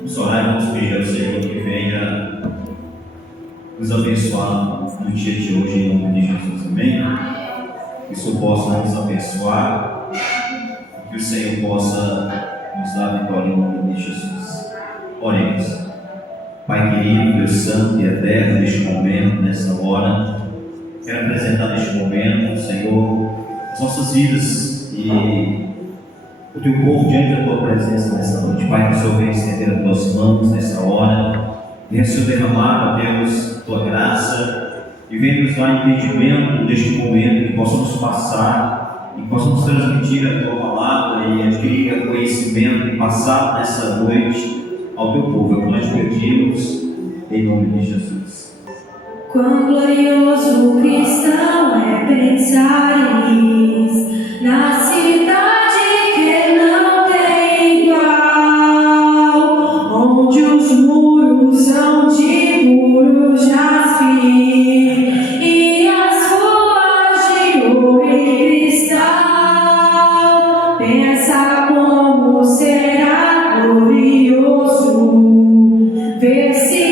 Vamos orar e vamos pedir ao Senhor que venha nos abençoar no dia de hoje, em nome de Jesus, amém? Que o Senhor possa nos abençoar, que o Senhor possa nos dar vitória em nome de Jesus. Oremos. Pai querido, Deus santo e eterno, neste momento, nesta hora, quero apresentar neste momento, Senhor, as nossas vidas e o teu povo diante da tua presença nesta noite. Pai, que o Senhor venha estender as tuas mãos nesta hora, venha, Senhor, derramar, ó Deus, a tua graça e venha nos dar entendimento neste momento, que possamos passar e possamos transmitir a tua palavra e adquirir conhecimento e passar nessa noite ao teu povo. É o que nós pedimos em nome de Jesus. Quão glorioso cristão é pensares na cidade que não tem igual, onde os muros são de puro jaspe e as ruas de ouro e cristal. Pensa como será glorioso ver se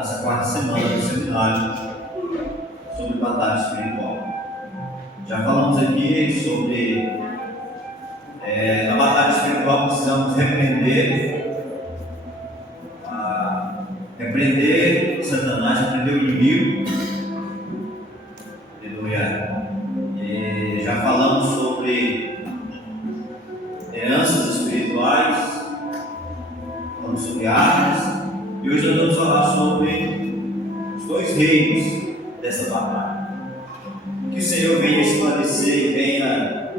essa quarta semana do seminário sobre batalha espiritual. Já falamos aqui sobre a batalha espiritual. Precisamos repreender Satanás, repreender o inimigo. Aleluia. E já falamos sobre heranças espirituais, falamos sobre armas. E hoje nós vamos falar sobre os dois reinos dessa batalha. Que o Senhor venha esclarecer e venha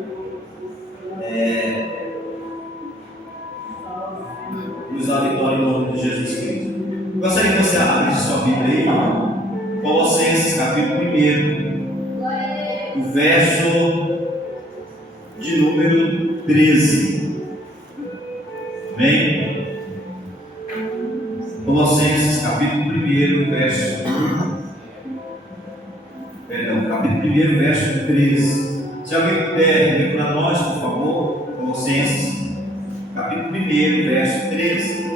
nos dar vitória em nome de Jesus Cristo. Gostaria que você abrisse sua Bíblia aí, Colossenses capítulo 1, o verso de número 13. verso. Perdão, capítulo 1, verso 13. Se alguém puder ler para nós, por favor, Colossenses, capítulo 1, verso 13.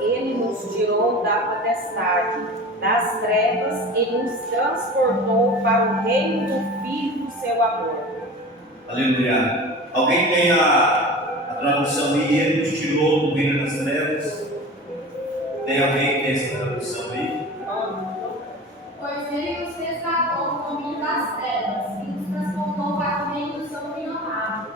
Ele nos tirou da potestade, das trevas e nos transportou para o reino do Filho do seu amor. Aleluia. Alguém tem a tradução aí? Ele nos tirou do reino das trevas. Tem alguém que tem essa tradução aí? Pois ele nos resgatou do domínio das trevas e nos transportou para o reino do seu Filho amado,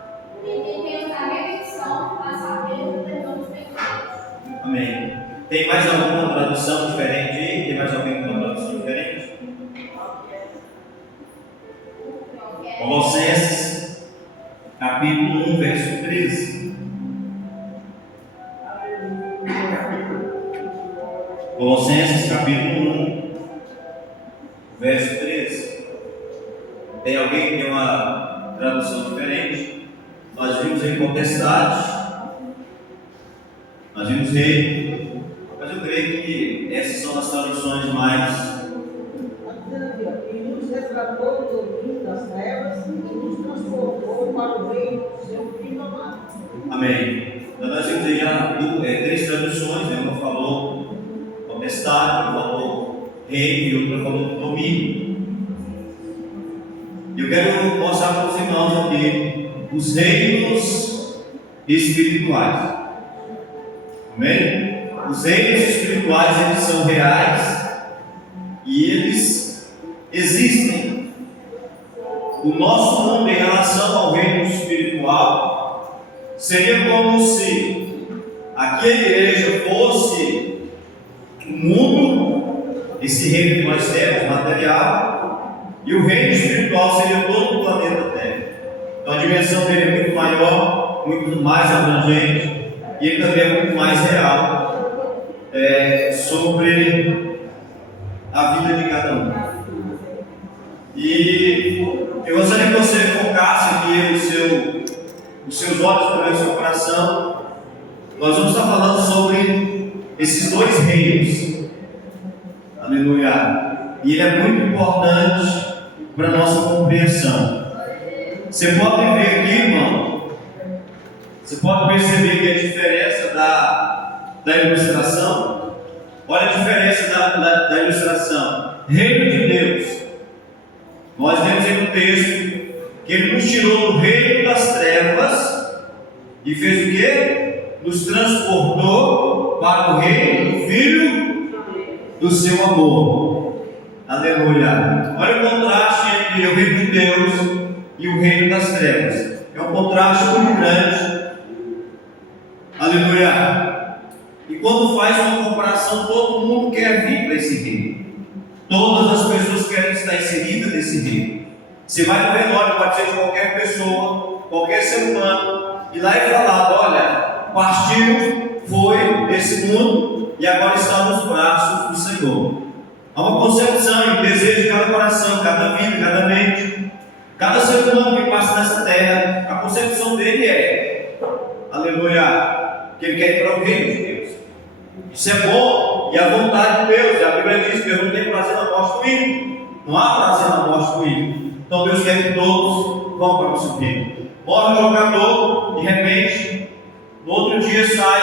em quem temos a redenção, a saber, o perdão dos pecados. Amém. Tem mais alguma tradução diferente aí? Tem mais alguém com uma tradução diferente? Colossenses, capítulo 1, verso 13. Colossenses, capítulo 1, verso 13. Tem alguém que tem uma tradução diferente? Nós vimos em potestade, nós vimos rei, mas eu creio que essas são as traduções mais. E nos resgatou do domínio das trevas e nos transportou para o reino do seu Filho amado. Amém. Então nós vimos aí já três traduções, né? Uma falou potestade, uma falou rei e outra falou domínio. Eu quero mostrar para os irmãos aqui os reinos espirituais. Amém? Os reinos espirituais, eles são reais e eles existem. O nosso mundo em relação ao reino espiritual seria como se aqui a igreja fosse o mundo, esse reino que nós temos, material, e o reino espiritual seria todo o planeta Terra. Então a dimensão dele é muito maior, muito mais abrangente, e ele também é muito mais real sobre a vida de cada um. E eu gostaria que você focasse aqui os seus olhos também, o seu coração. Nós vamos estar falando sobre esses dois reinos. Aleluia. E ele é muito importante para a nossa compreensão. Você pode ver aqui, irmão, você pode perceber que a diferença da ilustração. Olha a diferença da ilustração. Reino de Deus. Nós temos aí no texto que ele nos tirou do reino das trevas e fez o quê? Nos transportou para o reino do Filho do seu amor. Aleluia. Olha o contraste entre o reino de Deus e o reino das trevas. É um contraste muito grande. Aleluia. E quando faz uma comparação, todo mundo quer vir para esse reino. Todas as pessoas querem estar inseridas nesse reino. Você vai no velório, pode ser de qualquer pessoa, qualquer ser humano, e lá é falado: olha, partiu, foi desse mundo e agora está nos braços do Senhor. Há uma concepção e desejo de cada coração, cada vida, cada mente, cada ser humano que passa nessa terra. A concepção dele é, aleluia, que ele quer ir para o reino de Deus. Isso é bom e a vontade de Deus. A Bíblia diz que Deus não tem prazer na morte do ímpio. Não há prazer na morte do ímpio. Então Deus quer que todos vão para o seu reino. Morre um jogador, de repente, no outro dia sai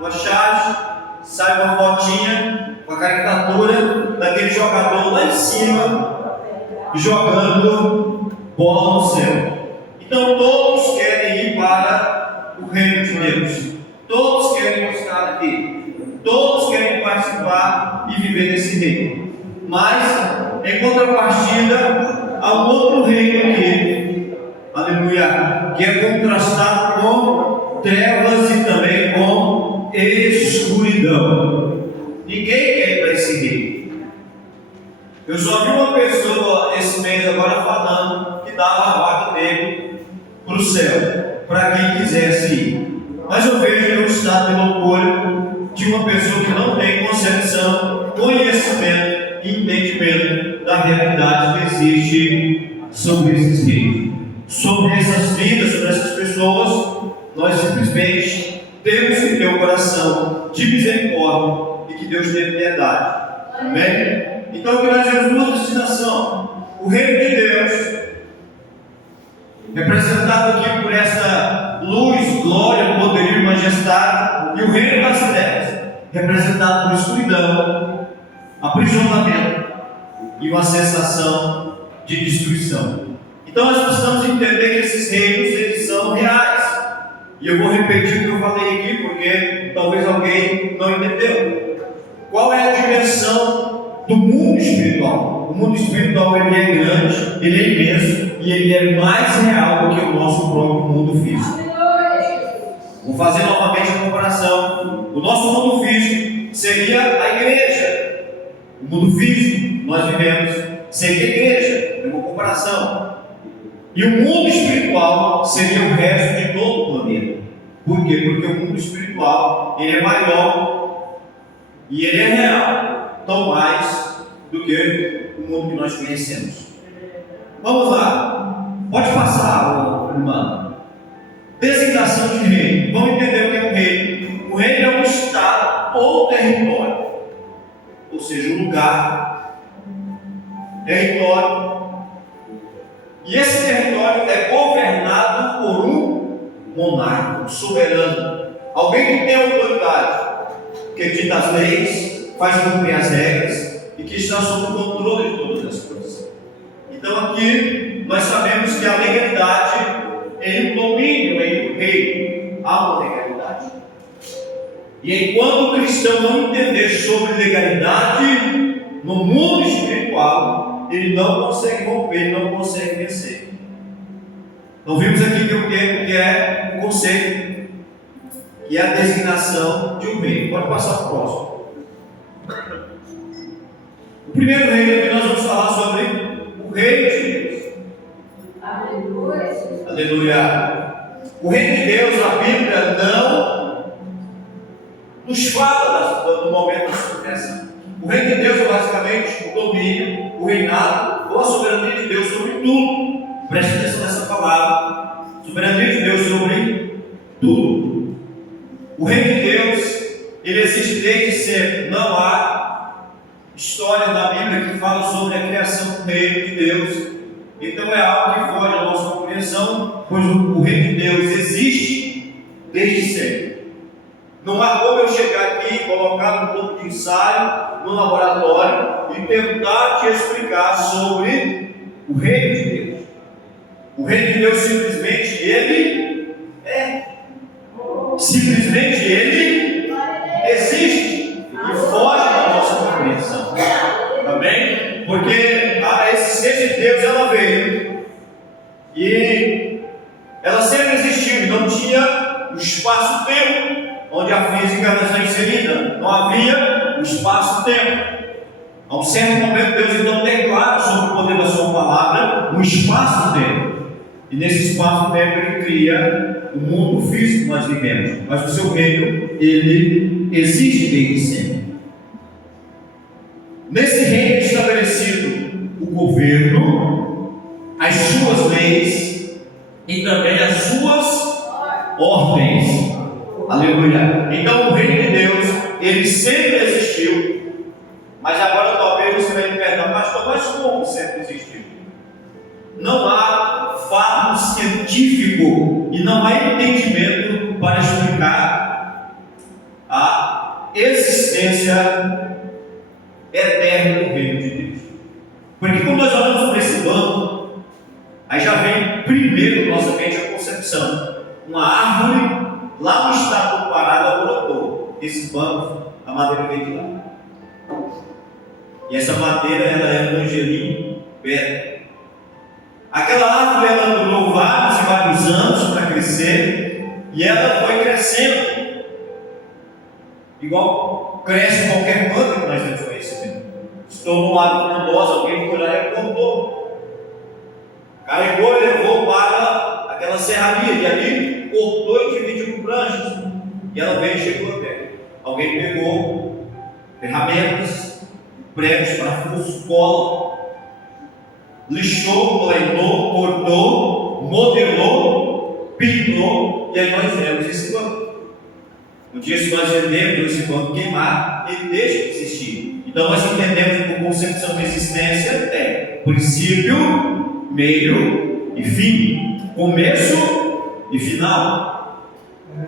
uma chave, sai uma fotinha com a caricatura daquele jogador lá em cima, jogando bola no céu. Então todos querem ir para o reino de Deus. Todos querem buscar aqui. Todos querem participar e viver nesse reino. Mas, em contrapartida, há um outro reino aqui, aleluia, que é contrastado com trevas e também com escuridão. Ninguém quer ir para esse reino. Eu só vi uma pessoa esse mês agora falando que dava a vaga dele para o céu, para quem quisesse ir. Mas eu vejo que é um estado de loucura de uma pessoa que não tem concepção, conhecimento e entendimento da realidade que existe sobre esses reinos, sobre essas vidas, sobre essas pessoas. Nós simplesmente temos que ter um coração de misericórdia e Deus tem piedade. Amém? Então, que nós vemos uma destinação: o reino de Deus, representado aqui por essa luz, glória, poderio e majestade, e o reino das trevas, representado por escuridão, aprisionamento e uma sensação de destruição. Então nós precisamos entender que esses reinos, eles são reais. E eu vou repetir o que eu falei aqui, porque talvez alguém não entendeu. Qual é a dimensão do mundo espiritual? O mundo espiritual, ele é grande, ele é imenso, e ele é mais real do que o nosso próprio mundo físico. Vou fazer novamente a comparação. O nosso mundo físico seria a igreja. O mundo físico, nós vivemos, seria a igreja. É uma comparação. E o mundo espiritual seria o resto de todo o planeta. Por quê? Porque o mundo espiritual, ele é maior e ele é real, tão mais do que o mundo que nós conhecemos. Vamos lá. Pode passar, irmão. Designação de reino. Vamos entender o que é um reino. O reino é um estado ou território, ou seja, um lugar, território. E esse território é governado por um monarca, um soberano, alguém que tem autoridade, que dita as leis, faz cumprir as regras e que está sob o controle de todas as coisas. Então aqui nós sabemos que a legalidade é um domínio, é um reino, há uma legalidade. E enquanto o cristão não entender sobre legalidade no mundo espiritual, ele não consegue romper, ele não consegue vencer. Então vimos aqui que o que é o conceito, que é a designação de um reino. Pode passar para o próximo. O primeiro reino que nós vamos falar sobre o reino de Deus. Aleluia. Aleluia. O reino de Deus, a Bíblia não nos fala do momento da sua criação. O reino de Deus é basicamente o domínio, o reinado ou a soberania de Deus sobre tudo. Preste atenção nessa palavra. Soberania de Deus sobre tudo. O reino de Deus, ele existe desde sempre. Não há história na Bíblia que fala sobre a criação do reino de Deus. Então é algo que foge da nossa compreensão, pois o reino de Deus existe desde sempre. Não há como eu chegar aqui, colocar no campo de ensaio, no laboratório e tentar te explicar sobre o reino de Deus. O reino de Deus simplesmente ele é. Simplesmente ele existe e foge da nossa compreensão. Amém? Porque a existência de Deus ela veio e ela sempre existiu e não tinha o espaço-tempo onde a física está inserida. Não havia o espaço-tempo. A um certo momento Deus então declara sobre o poder da sua palavra um espaço-tempo. E nesse espaço-tempo ele cria o mundo físico que nós vivemos. Mas o seu reino, ele existe desde sempre. Nesse reino é estabelecido o governo, as suas leis e também as suas ordens. Aleluia. Então o reino de Deus, ele sempre existiu, mas agora talvez você vai me perguntar, pastor, mas como sempre existiu? Não há fato científico e não há entendimento para explicar a existência eterna do reino de Deus. Porque quando nós olhamos para esse banco, aí já vem primeiro na nossa mente a concepção. Uma árvore lá no estado do Pará brotou. Esse banco, a madeira veio de lá. E essa madeira ela é um angelim perto. Aquela árvore ela durou vários e vários anos para crescer e ela foi crescendo igual cresce qualquer planta que nós temos conhecimento. Se tornou uma árvore frondosa, alguém foi lá e cortou. Carregou e levou para aquela serraria e ali cortou e dividiu por branches. E ela veio e chegou até. Alguém pegou ferramentas, pregos, parafusos, cola, lixou, planeou, cortou, modelou, pintou, e aí nós vemos esse banco. No dia que nós vendemos esse pão queimar, ele deixa de existir. Então nós entendemos que por concepção de existência é princípio, meio e fim. Começo e final.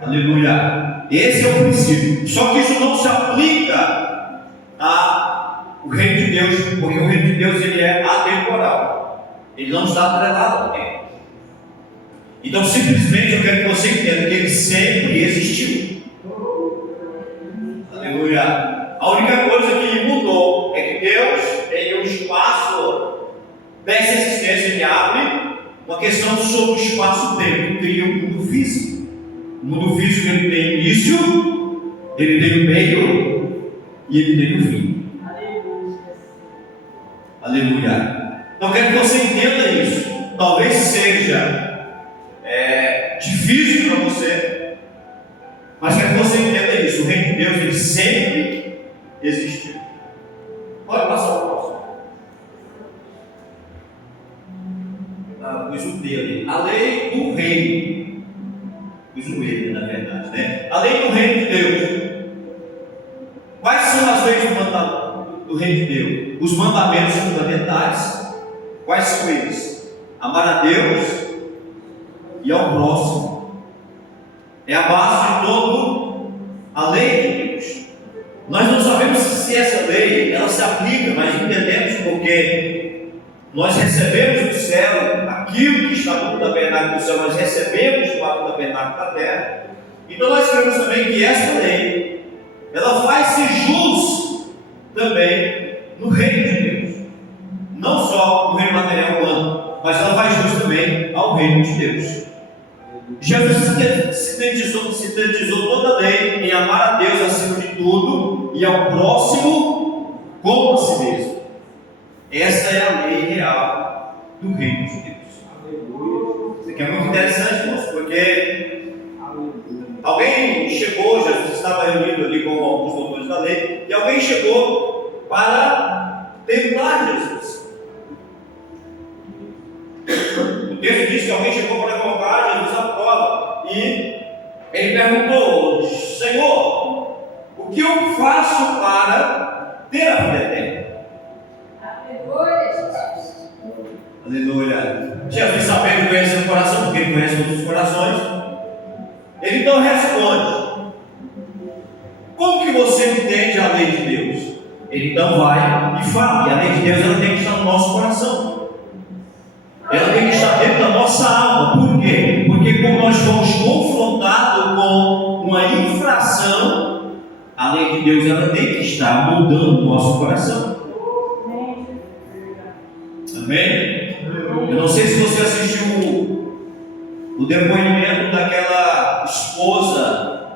Aleluia. Esse é o princípio. Só que isso não se aplica ao reino de Deus, porque o reino de Deus ele é atemporal. Ele não está atrelado ao tempo. Então simplesmente eu quero que você entenda que ele sempre existiu. Aleluia. A única coisa que mudou é que Deus, em um espaço dessa existência, ele abre uma questão sobre o espaço-tempo, cria o mundo físico. O mundo físico ele tem início, ele tem o meio e ele tem o fim. Aleluia. Então eu quero que você entenda isso. Talvez seja difícil para você, mas quero que você entenda isso. O reino de Deus ele sempre existiu. Pode passar o próximo. O dele. A lei do reino. O reino, na verdade, né? A lei do reino de Deus. Quais são as leis do reino de Deus? Os mandamentos fundamentais. Quais são eles? Amar a Deus e ao próximo. É a base de toda a lei de Deus. Nós não sabemos se essa lei ela se aplica, mas entendemos porque nós recebemos do céu aquilo que está no tabernáculo do céu, nós recebemos do tabernáculo da terra. Então nós cremos também que essa lei ela faz-se jus também no reino de Deus, não só no reino material humano, mas ela faz jus também ao reino de Deus. Jesus sintetizou toda a lei em amar a Deus acima de tudo e ao próximo como a si mesmo. Essa é a lei real do reino de Deus. Isso aqui é muito interessante, irmãos, porque alguém chegou, Jesus estava reunido ali com alguns doutores da lei, e alguém chegou para tentar Jesus. O texto diz que alguém chegou para colocar Jesus à prova, e ele perguntou: Senhor, o que eu faço para ter a vida eterna? Aleluia. Jesus, sabendo conhecer o coração, porque ele conhece todos os corações, ele então responde: como que você entende a lei de Deus? Ele então vai e fala, e a lei de Deus ela tem que estar no nosso coração. Ela tem que estar dentro da nossa alma. Por quê? Porque como nós fomos confrontados com uma infração, a lei de Deus ela tem que estar mudando o nosso coração. Amém? Eu não sei se você assistiu o depoimento daquela esposa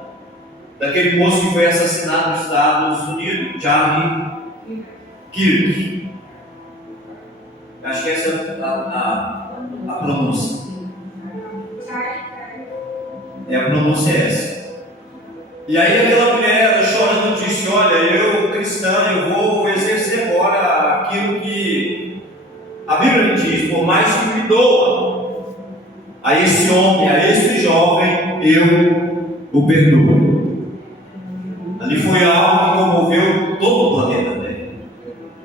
daquele moço que foi assassinado nos Estados Unidos, Charlie Kirk. Acho que essa é a pronúncia. A pronúncia é essa. E aí aquela mulher chorando disse: olha, eu cristã, eu vou exercer agora aquilo que a Bíblia diz, por mais que me doa a esse homem, a esse jovem, eu o perdoo. Ali foi algo que comoveu todo o planeta Terra.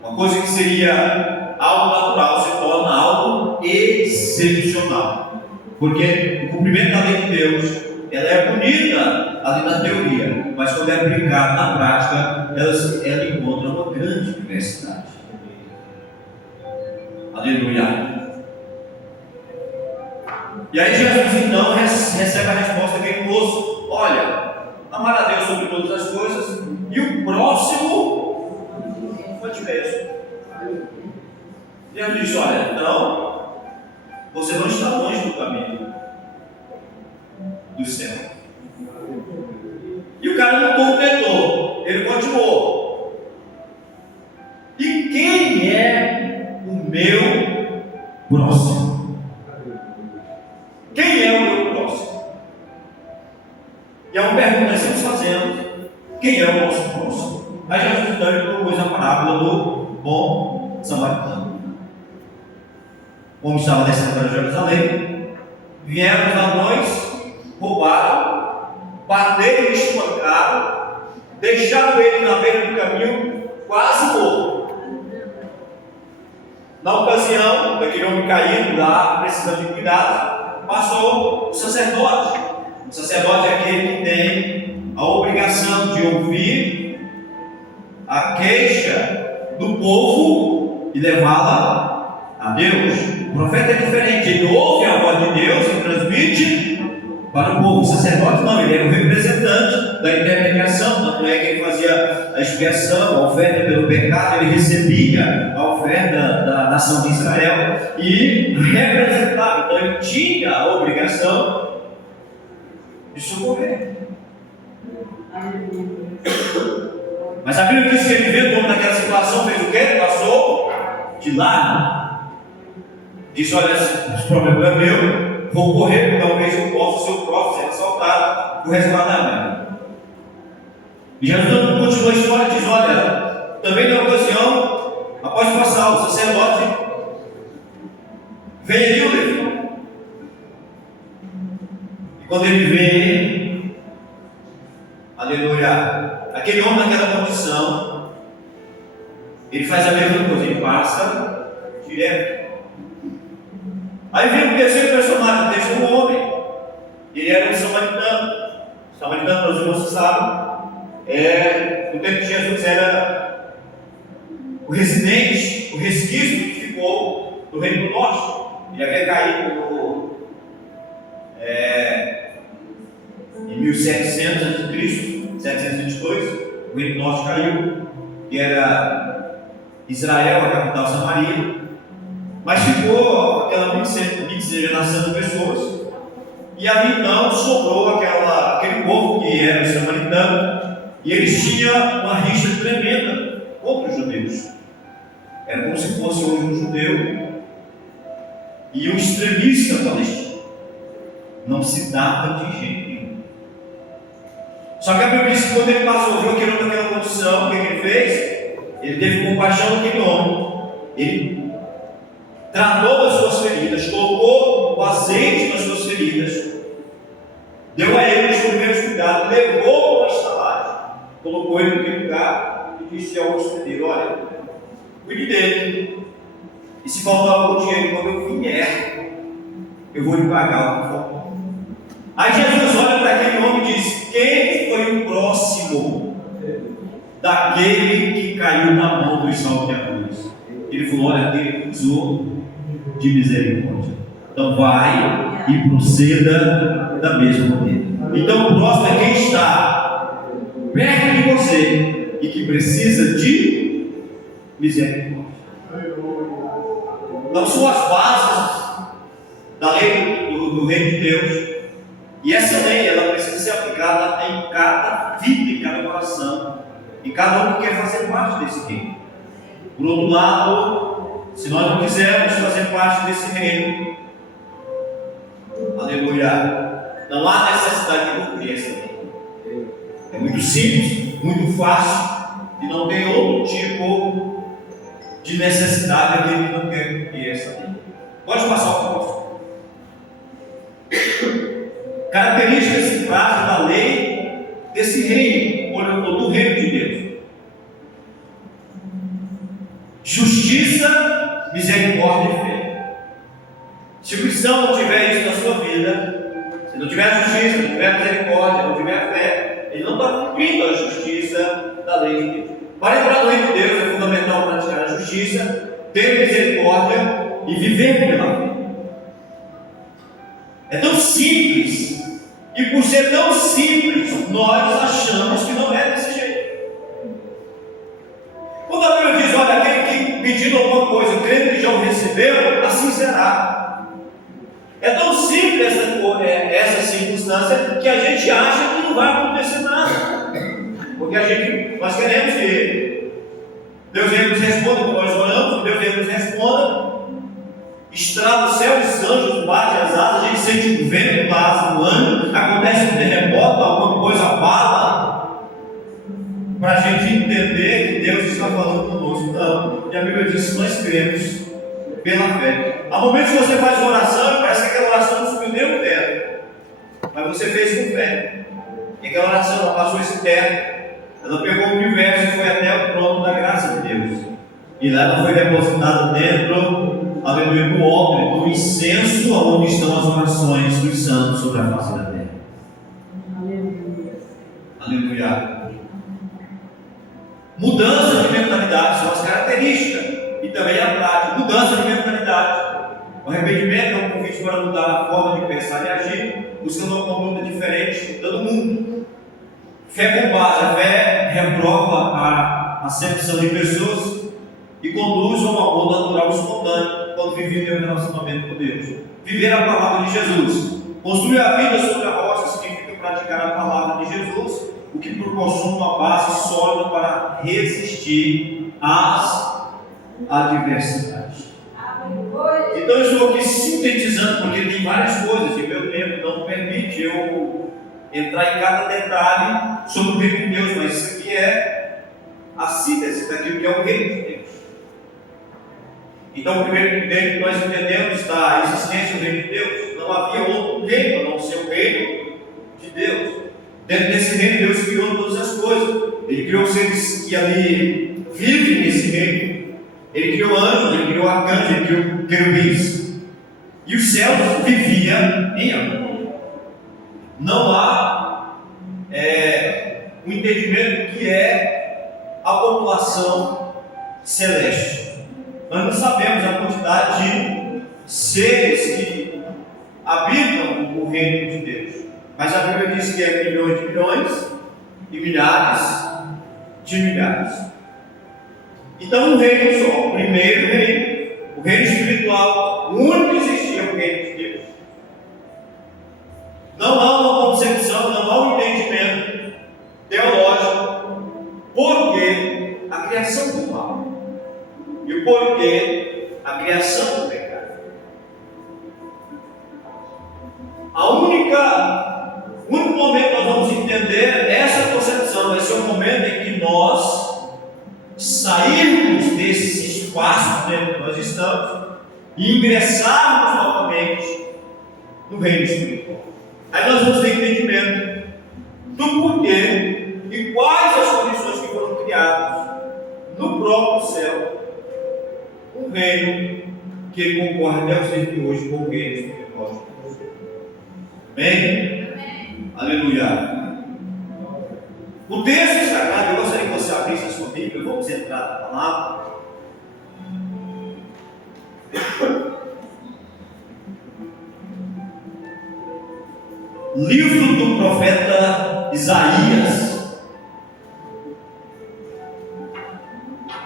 Uma coisa que seria algo natural se torna algo excepcional, porque o cumprimento da lei de Deus ela é bonita ali na teoria, mas quando é aplicada na prática ela encontra uma grande diversidade. Aleluia. E aí Jesus então recebe a resposta daquele moço: olha, amar a Deus sobre todas as coisas e o próximo foi te mesmo. E ele diz: olha, então você não está longe do caminho do céu. E o cara não completou, ele continuou: e quem é o meu próximo? Quem é o meu próximo? E é uma pergunta que estamos fazendo: quem é o nosso próximo? Aí Jesus então propôs a parábola do bom samaritano. Como estava descendo para Jerusalém, vieram os ladrões, roubaram bateram e espancaram, deixaram ele na beira do caminho, quase morto. Na ocasião, daquele homem caído lá, precisando de cuidado, passou o sacerdote. O sacerdote é aquele que tem a obrigação de ouvir a queixa do povo e levá-la a Deus. O profeta é diferente, ele ouve a voz de Deus e transmite para o povo. O sacerdote não, ele era o representante da intermediação, tanto é que ele fazia a expiação, a oferta pelo pecado, ele recebia a oferta da nação de Israel e representava, então ele tinha a obrigação de socorrer. Mas a Bíblia diz que ele vendo como naquela situação fez o quê? Passou de lado. Disse: olha, esse problema é meu, vou correr, porque talvez eu possa ser o próximo ser assaltado por resguardamento. E Jesus continua a história e diz: olha, também na ocasião, após passar o sacerdote, veio ali o levita. E quando ele vê, aleluia, aquele homem naquela condição, ele faz a mesma coisa, ele passa direto. Aí vem o terceiro personagem, deixa um homem, ele era um samaritano. O samaritano, os irmãos sabem, no tempo de Jesus era o residente, o resquício que ficou do Reino do Norte. Ele havia caído em 1700 a.C., 722, o Reino do Norte caiu, que era Israel, a capital Samaria. Mas ficou aquela miscigenação de pessoas. E ali então sobrou aquele povo que era o samaritano. E eles tinham uma rixa tremenda contra os judeus. Era como se fosse hoje um judeu e um extremista palestino. Não se dava de jeito nenhum. Só que a Bíblia diz que quando ele passou, viu aquele homem naquela condição, o que ele fez? Ele teve compaixão daquele homem. Ele tratou das suas feridas, colocou o azeite nas suas feridas, deu a ele os primeiros cuidados, levou para a estalagem, colocou ele naquele lugar e disse ao hospedeiro: olha, cuide dele, e se faltar algum dinheiro quando eu vier, eu vou lhe pagar o que faltou. Aí Jesus olha para aquele homem e diz: quem foi o próximo daquele que caiu na mão dos salteadores? Ele falou: olha, ele usou de misericórdia. Então vai e proceda da mesma maneira. Então o próximo é quem está perto de você e que precisa de misericórdia. Então são as bases da lei do reino de Deus. E essa lei ela precisa ser aplicada em cada vida, em cada coração, em cada um que quer fazer parte desse reino. Por outro lado, se nós não quisermos fazer parte desse reino, aleluia, não há necessidade de cumprir essa lei. É muito simples, muito fácil, e não tem outro tipo de necessidade aquele que não quer cumprir essa lei. Pode passar o próximo. Características práticas da lei desse reino, olhando do reino de Deus: justiça, misericórdia e fé. Se o cristão não tiver isso na sua vida, se não tiver justiça, não tiver misericórdia, não tiver fé, ele não está cumprindo a justiça da lei de Deus. Para entrar no reino de Deus é fundamental praticar a justiça, ter misericórdia e viver pela fé. É tão simples, e por ser tão simples, nós achamos que não é desse jeito. Quando a Bíblia diz: olha, aquele que pedindo alguma coisa, crendo que já o recebeu, assim será. É tão simples essa circunstância que a gente acha que não vai acontecer nada. Porque nós queremos que Deus nos responda quando nós oramos, que Deus nos responda, estrala o céu, os anjos batem as asas, a gente sente um vento no ano, acontece um terremoto, alguma coisa abala, para a gente entender que Deus está falando conosco. Não, e a Bíblia diz que nós cremos pela fé. Há momentos que você faz uma oração e parece que aquela oração não subiu nem o teto, mas você fez com fé. E aquela oração, ela passou esse teto, ela pegou o universo e foi até o trono da graça de Deus. E lá ela foi depositada dentro, aleluia, do altar, do incenso, onde estão as orações dos santos sobre a face da terra. Aleluia. Mudança de mentalidade são as características e também a prática. Mudança de mentalidade. O arrependimento é um convite para mudar a forma de pensar e agir, buscando uma conduta diferente de todo mundo. Fé com base, a fé reprova a acepção de pessoas e conduz a um amor natural e espontâneo quando vive em um relacionamento com Deus. Viver a palavra de Jesus. Construir a vida sobre a rocha significa praticar a palavra de Jesus, o que proporciona uma base sólida para resistir às adversidades. Então eu estou aqui sintetizando, porque tem várias coisas e meu tempo não permite eu entrar em cada detalhe sobre o reino de Deus, mas isso aqui é a síntese daquilo que é o reino de Deus. Então, primeiro que nós entendemos está a existência do reino de Deus. Não havia outro reino a não ser o reino de Deus. Dentro desse reino, Deus criou todas as coisas. Ele criou seres que ali vivem nesse reino. Ele criou anjos, ele criou arcanjos, ele criou querubins. E os céus viviam em amor. Não há um entendimento do que é a população celeste. Nós não sabemos a quantidade de seres que habitam o reino de Deus. Mas a Bíblia diz que é milhões de milhões e milhares de milhares. Então, um reino só, o primeiro reino, o reino espiritual, o único que existia é o reino de Deus. Não há uma concepção, não há um entendimento teológico porque a criação do mal e o porquê a criação do pecado. O único momento que nós vamos entender essa concepção vai ser o momento em que nós sairmos desse espaço dentro que nós estamos e ingressarmos novamente no reino espiritual. Aí nós vamos ter entendimento do porquê e quais as condições que foram criadas no próprio céu, um reino que ele concorre até os dias de hoje com o reino espiritual. Amém? Amém. Aleluia. O texto sagrado, eu gostaria que você abrisse a sua Bíblia, vamos entrar na palavra. Livro do profeta Isaías,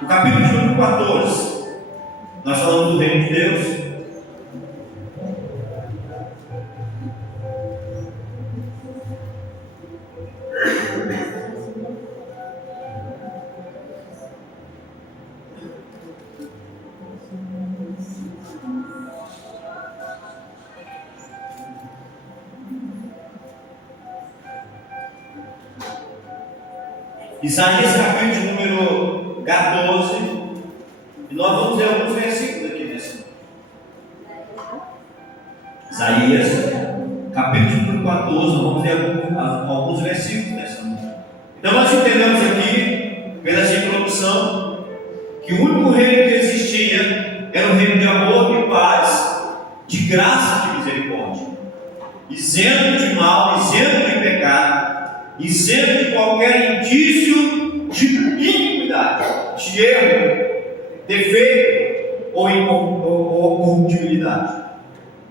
o capítulo de número 14. Nós falamos do reino de Deus. Isaías capítulo número 14, e nós vamos ler alguns versículos aqui nesse. Isaías capítulo número 14, nós vamos ler alguns versículos nessa. Então nós entendemos aqui, pela essa introdução, que o único reino que existia era um reino de amor, de paz, de graça e de misericórdia, isento de mal, isento de pecado, isento de qualquer indício de iniquidade, de erro, defeito ou corruptibilidade.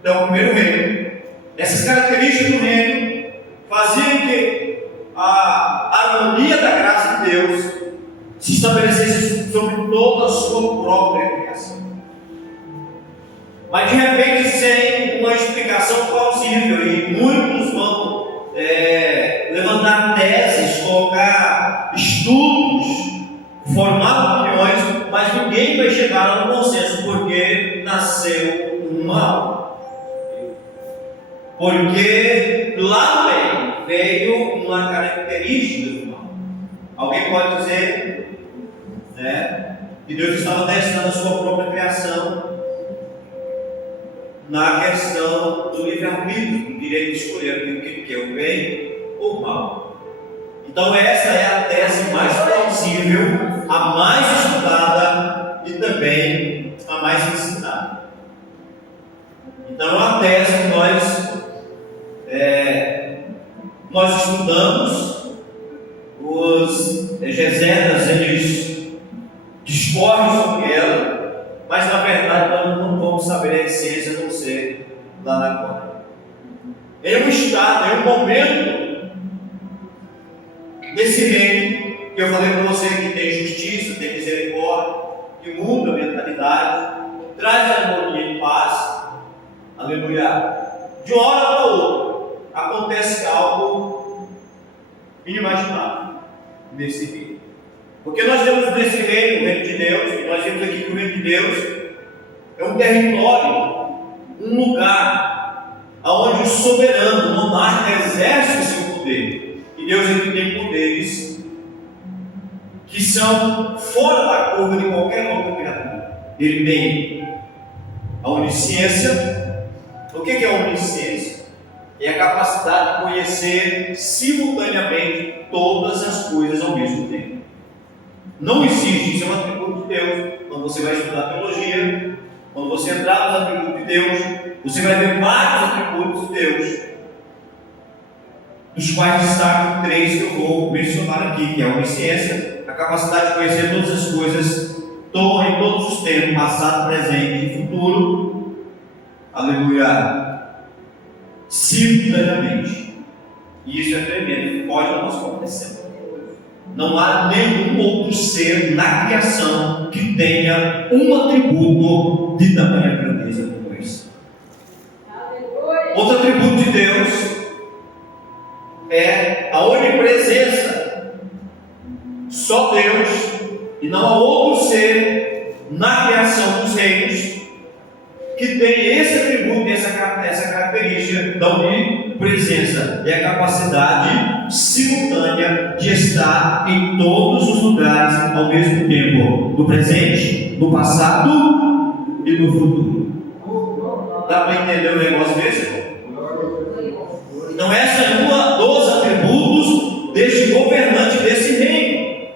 Então, o primeiro reino, essas características do reino faziam que a harmonia da graça de Deus se estabelecesse sobre toda a sua própria criação. Mas de repente, sem uma explicação plausível, e muitos vão levantar teses, colocar estudos, formar opiniões, mas ninguém vai chegar a um consenso porque nasceu um mal. Porque lá no meio veio uma característica do mal. Alguém pode dizer, que Deus estava testando a sua própria criação na questão do livre-arbítrio, do direito de escolher aquilo que ele quer, o bem ou o mal. Então essa é a tese mais plausível, a mais estudada e também a mais ensinada. Então é uma tese que nós estudamos. Os exegetas, eles discorrem sobre ela, mas na verdade nós não vamos saber a essência a não ser lá na glória. Em um estado, em um momento desse reino, que eu falei para você que tem justiça, tem misericórdia, que muda a mentalidade, traz harmonia e paz, aleluia. De uma hora para outra, acontece algo inimaginável nesse reino. Porque nós temos nesse reino, o reino de Deus, e nós vimos aqui que o reino de Deus é um território, um lugar onde o soberano, o monarca, exerce o seu poder. E Deus ele tem poderes que são fora da curva de qualquer outra criatura. Ele tem a onisciência. O que é a onisciência? É a capacidade de conhecer simultaneamente todas as coisas ao mesmo tempo. Não existe, isso é um atributo de Deus. Quando você vai estudar teologia, quando você entrar nos atributos de Deus, você vai ver vários atributos de Deus, dos quais destaco 3 que eu vou mencionar aqui, que é a onisciência, a capacidade de conhecer todas as coisas, em todos os tempos, passado, presente e futuro, aleluia, simultaneamente. E isso é tremendo, pode não acontecer. Não há nenhum outro ser na criação que tenha um atributo de tamanha grandeza como esse. Outro atributo de Deus é a onipresença. Só Deus, e não há outro ser na criação dos reinos que tem esse atributo, essa característica da onipresença, é a capacidade simultânea de estar em todos os lugares ao mesmo tempo, no presente, no passado e no futuro. Dá para entender o negócio desse? Então essa é uma dos atributos deste governante desse reino.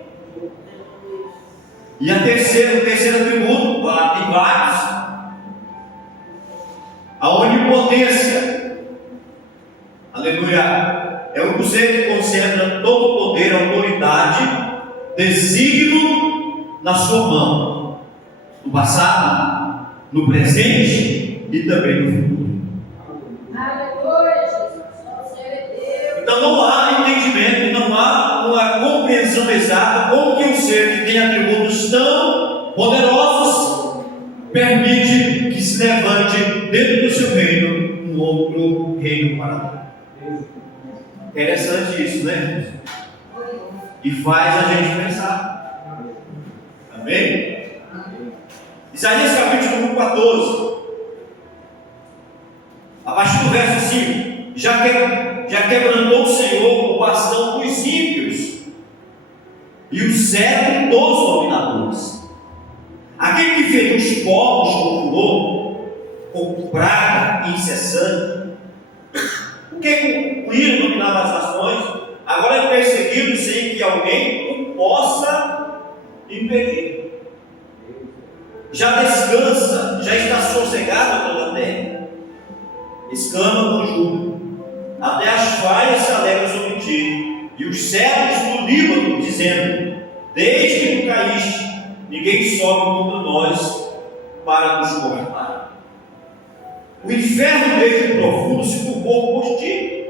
E o terceiro atributo, tem vários. A onipotência, aleluia, é o ser que concentra todo o poder, autoridade, desígnio na sua mão, no passado, no presente e também no futuro. Então não há entendimento, não há uma compreensão exata como que um ser que tem atributos tão poderosos permite que se levante dentro do seu reino um outro reino paralelo. Interessante isso, né? E faz a gente pensar. Amém? Isaías capítulo 14, a partir do verso 5. Já quebrantou o Senhor o bastão dos ímpios e o cetro dos dominadores. Aquele que feriu os povos com furor, com praga incessante. O que o ímpio dominava as nações, agora é perseguido sem que alguém o possa impedir. Já descansa, já está sossegado toda a terra. Exclama com júbilo. Até as falhas se alegram sobre ti, e os cedros do Líbano, dizendo: desde que tu caíste, ninguém sobe contra nós para nos cortar. O inferno desde o profundo se curvou por ti,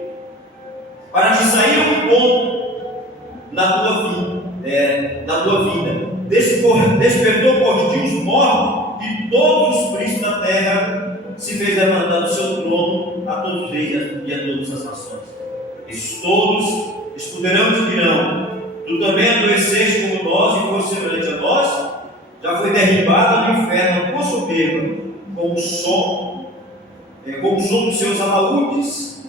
para te sair um ponto na tua vida. Despertou por ti os mortos, e todos os príncipes da terra se fez levantar do seu trono a todos os reis e a todas as nações. Esses todos escudarão e dirão: tu também adoeceste como nós e foste semelhante a nós? Já foi derribado no inferno a tua soberba, com o som dos seus alaúdes.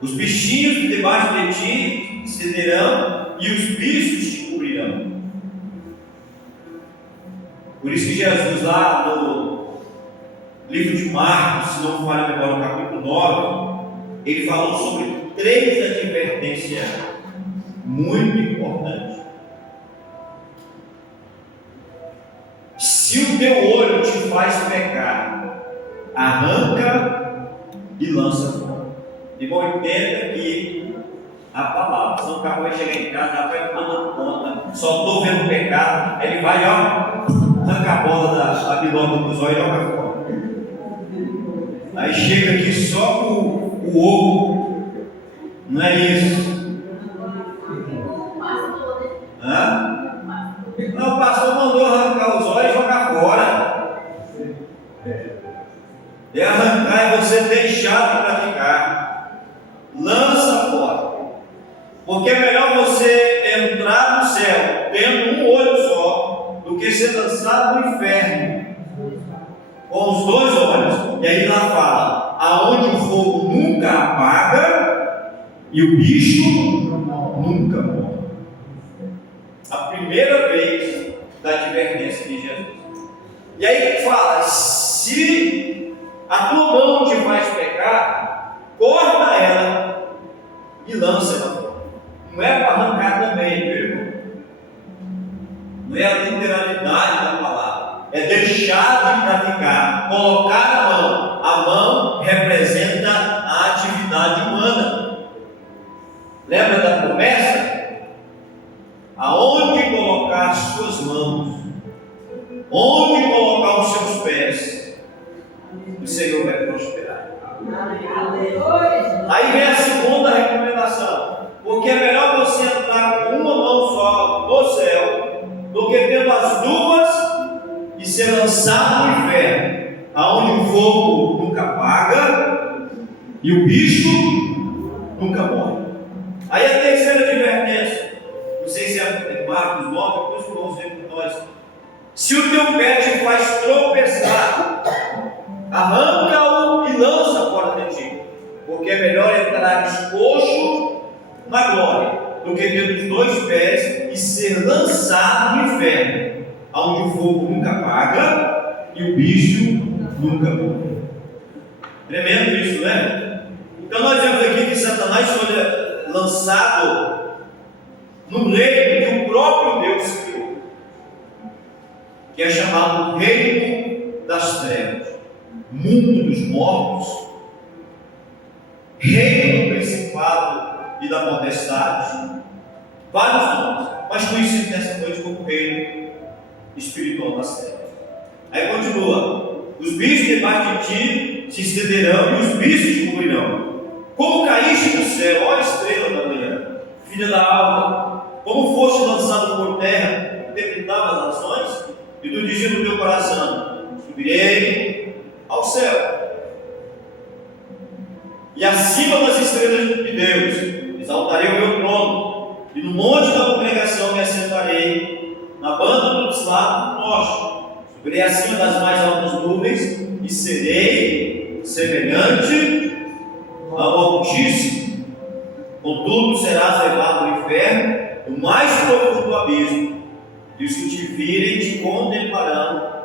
Os bichinhos de debaixo de ti cederão e os bichos te cobrirão. Por isso que Jesus, lá no livro de Marcos, se não me falha agora, no capítulo 9, ele falou sobre 3 advertências muito importantes. Se o teu olho te faz pecar, arranca e lança fora. Irmão, entenda que a palavra, senão o cara vai chegar em casa, já vai tomando conta, só estou vendo pecado, aí ele vai, ó, arranca a bola da biloga dos olhos e joga fora. Aí chega aqui só com o ovo, não é isso? Hã? Não, o pastor mandou arrancar os olhos e jogar fora. É arrancar, é você deixar de praticar. Lança fora. Porque é melhor você entrar no céu tendo um olho só do que ser lançado no inferno com os 2 olhos. E aí lá fala: aonde o fogo nunca apaga e o bicho nunca morre. A primeira vez da advertência de Jesus. E aí fala: se a tua mão te faz pecar, corta ela e lança ela fora. Não é para arrancar também, viu, irmão? Não é a literalidade da palavra, é deixar de praticar, colocar a mão. A mão representa a atividade humana. Lembra da promessa? Aonde colocar as suas mãos, onde colocar os seus pés, o Senhor vai prosperar. Aí vem a segunda recomendação, porque é melhor você entrar com uma mão só no céu do que tendo as 2 e ser lançado no inferno, aonde o fogo nunca apaga e o bicho nunca morre. Aí a terceira advertência, não sei se é Marcos 9, depois vamos ver com nós. Se o teu pé te faz tropeçar, arranca-o e lança fora de ti, porque é melhor entrar coxo na glória do que ter os 2 pés e ser lançado no inferno, onde o fogo nunca apaga e o bicho nunca morre. Tremendo isso, né? Então nós vemos aqui que Satanás foi lançado no reino que o próprio Deus criou, que é chamado reino das trevas, mundo dos mortos, reino do principado e da potestade, vários nomes, mas conhecido nessa noite como reino espiritual das trevas. Aí continua: os bichos debaixo de ti se estenderão e os bichos te cobrirão. Como caíste do céu, ó estrela da manhã, filha da alva, como foste lançado por terra, depredava as nações, e tu dizia no teu coração: subirei ao céu, e acima das estrelas de Deus exaltarei o meu trono, e no monte da congregação me assentarei, na banda do lado do norte, subirei acima das mais altas nuvens, e serei semelhante ao Altíssimo. Contudo, serás levado ao inferno, no mais profundo do abismo, e os que te virem te contemplarão,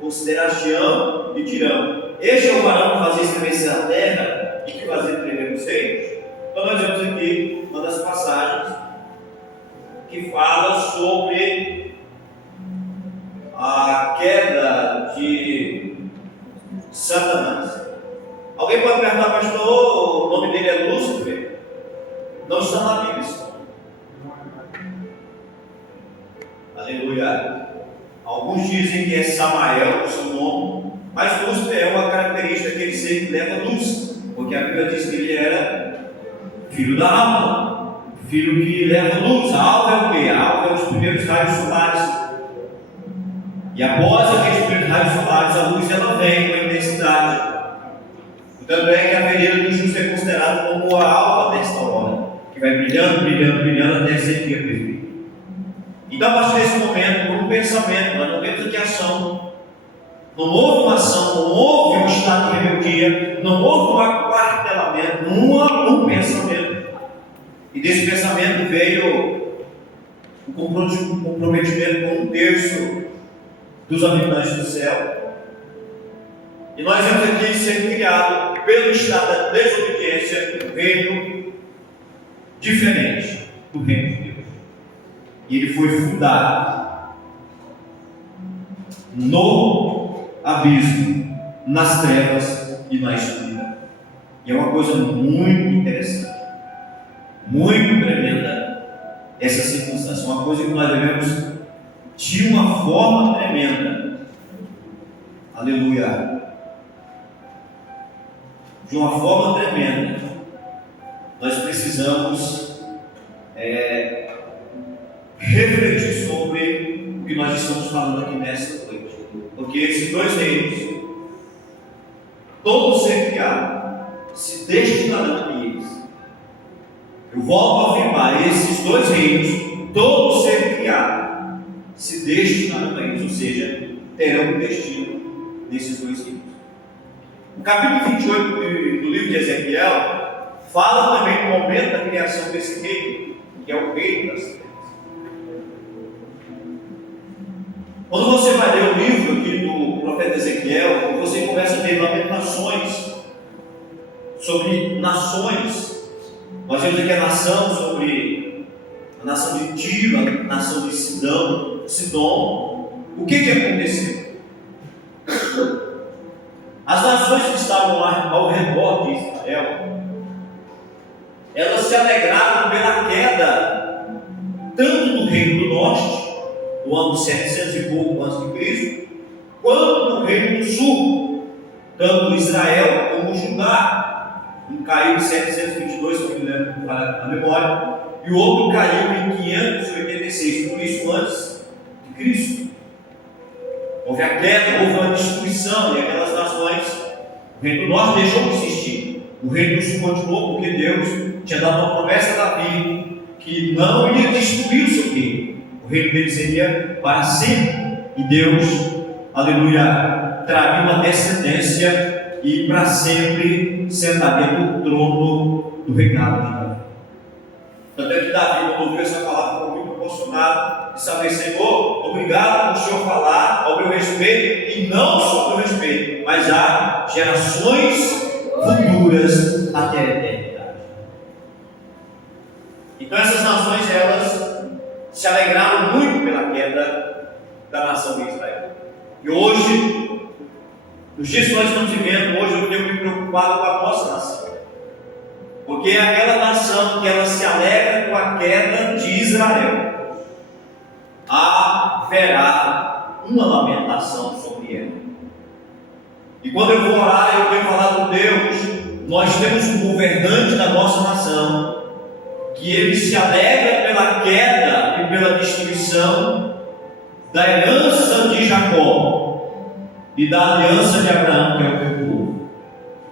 considerar-te-ão e dirão: este é o varão que fazia estremecer a terra e que fazia tremer os reinos. Então nós vemos aqui uma das passagens que fala sobre a queda de Satanás. Alguém pode perguntar: pastor, o nome dele é Lúcifer? Não está na Bíblia. Aleluia. Alguns dizem que é Samael o seu nome, mas Lúcifer é uma característica daquele ser que leva luz, porque a Bíblia diz que ele era filho da alma, filho que leva luz. A alma é o quê? A alma é os primeiros raios solares. E após aqueles primeiros raios solares, a luz ela vem com a intensidade. Tanto é que a vereda do justo é considerada como a alma desta hora, que vai brilhando, brilhando, brilhando até ser dia perfeito. Então, a partir desse momento, por um pensamento, nós não vemos aqui ação. Não houve uma ação, não houve um estado de rebeldia, não houve um aquartelamento, um pensamento. E desse pensamento veio o comprometimento com 1/3 dos habitantes do céu. E nós vemos aqui ser criado pelo estado da desobediência reino diferente do reino de Deus. E ele foi fundado no abismo, nas trevas e na escuridão. E é uma coisa muito interessante, muito tremenda essa circunstância. Uma coisa que nós devemos, de uma forma tremenda, aleluia, de uma forma tremenda, nós precisamos refletir sobre o que nós estamos falando aqui nesta noite. Porque esses dois reinos, todo ser criado, se destinarão a eles. Eu volto a afirmar, esses dois reinos, todo ser criado, se destinarão a eles, ou seja, terão um destino nesses dois reinos. O capítulo 28 do livro de Ezequiel fala também do momento da criação desse reino, que é o reino das trevas. Quando você vai ler o livro aqui do profeta Ezequiel, você começa a ter lamentações sobre nações. Nós vemos aqui a nação sobre a nação de Tiro, a nação de Sidom. O que aconteceu? As nações que estavam ao redor de Israel, elas se alegraram pela queda tanto do reino do norte, do ano 700 e pouco antes de Cristo, quanto do reino do sul, tanto Israel como Judá. Um caiu em 722, se eu me lembro a memória, e o outro caiu em 586, por isso antes de Cristo. Houve a queda, houve uma destruição, e aquelas nações, o reino do norte deixou de existir, o reino do sul continuou, porque Deus tinha dado uma promessa a Davi que não ia destruir o seu reino. O reino dele seria para sempre. E Deus, aleluia, traria uma descendência e para sempre sentaria no trono do reinado de Davi. Tanto é que Davi, quando ouviu essa palavra, ficou muito emocionado de saber: Senhor, obrigado por o Senhor falar ao meu respeito, e não só ao meu respeito, mas a gerações futuras até a eternidade. Então essas nações, elas se alegraram muito pela queda da nação de Israel. E hoje, nos dias que nós estamos vivendo, hoje eu tenho me preocupado com a nossa nação. Porque é aquela nação que ela se alegra com a queda de Israel. Haverá uma lamentação sobre ela. E quando eu vou orar, eu tenho falado com Deus, nós temos um governante da nossa nação, que ele se alegra pela queda e pela destruição da herança de Jacó e da aliança de Abraão, que é o teu povo.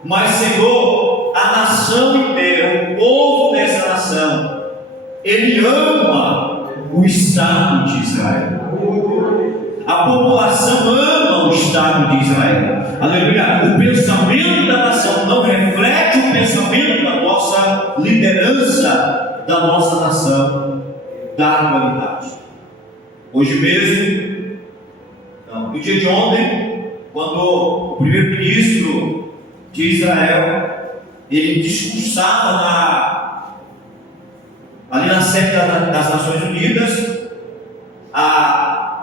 Mas, Senhor, a nação inteira, o povo dessa nação, ele ama o Estado de Israel. A população ama o Estado de Israel. Aleluia. O pensamento da nação não reflete o pensamento da nossa liderança, da nossa nação, da atualidade. Hoje mesmo, no dia de ontem, quando o primeiro-ministro de Israel, ele discursava ali na sede das Nações Unidas,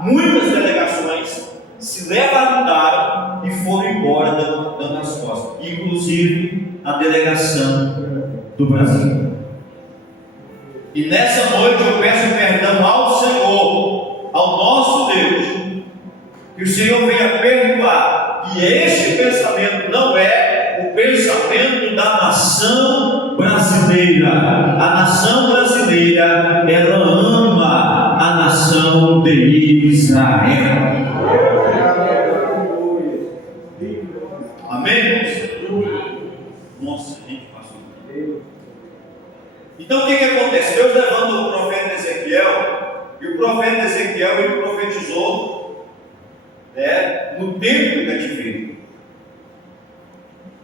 muitas delegações se levantaram e foram embora dando as costas, inclusive a delegação do Brasil. E nessa noite eu peço perdão ao Senhor, ao nosso Deus, que o Senhor venha perdoar. E este pensamento não é o pensamento da nação brasileira. A nação brasileira, ela ama a nação de Israel. Amém? Nossa, gente, passou. Então o que acontece? Deus levanta o profeta Ezequiel, e o profeta Ezequiel ele profetizou no tempo do cativeiro.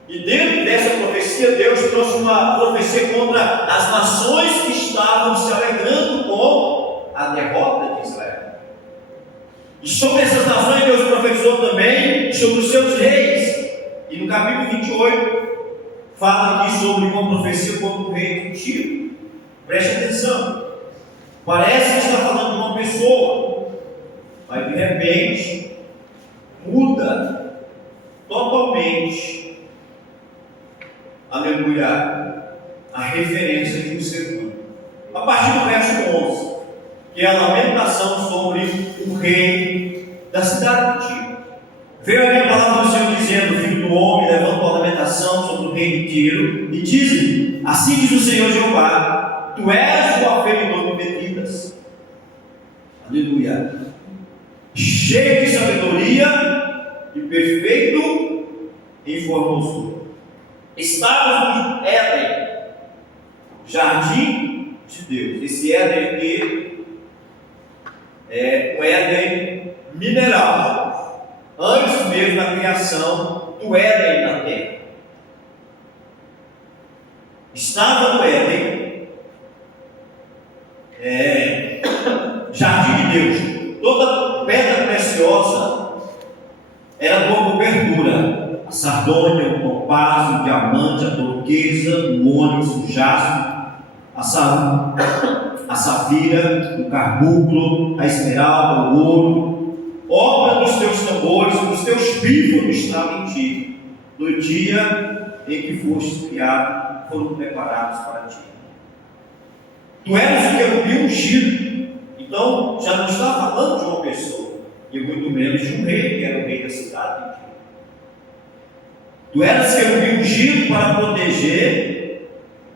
E dentro dessa profecia, Deus trouxe uma profecia contra as nações que estavam se alegrando com a derrota de Israel. E sobre essas nações, Deus profetizou também sobre os seus reis. E no capítulo 28, fala aqui sobre uma profecia contra o rei de Tiro. Preste atenção. Parece que está falando de uma pessoa, mas de repente muda totalmente, aleluia, a referência de um ser humano. A partir do verso 11, que é a lamentação sobre o rei da cidade de Tiro. Veio ali a palavra do Senhor dizendo: filho do homem, levantou a lamentação sobre o rei de Tiro e diz-lhe: assim diz o Senhor Jeová, tu és o aferidor de medidas, aleluia, cheio de sabedoria e perfeito em formosura. Estavas no Éden, jardim de Deus. Esse Éden aqui é um Éden mineral, antes mesmo da criação do Éden na terra. Estava no Éden, jardim de Deus. Toda pedra preciosa era tua cobertura: a sardônia, o topázio, o diamante, a turquesa, o ônix, o jaspe, a safira, o carbunclo, a esmeralda, o ouro. Obra dos teus tambores, dos teus pífaros estava em ti. No dia em que fostes criado, foram preparados para ti. Tu eras o querubim ungido. Então, já não está falando de uma pessoa, e muito menos de um rei, que era o rei da cidade. Tu eras querubim ungido para proteger,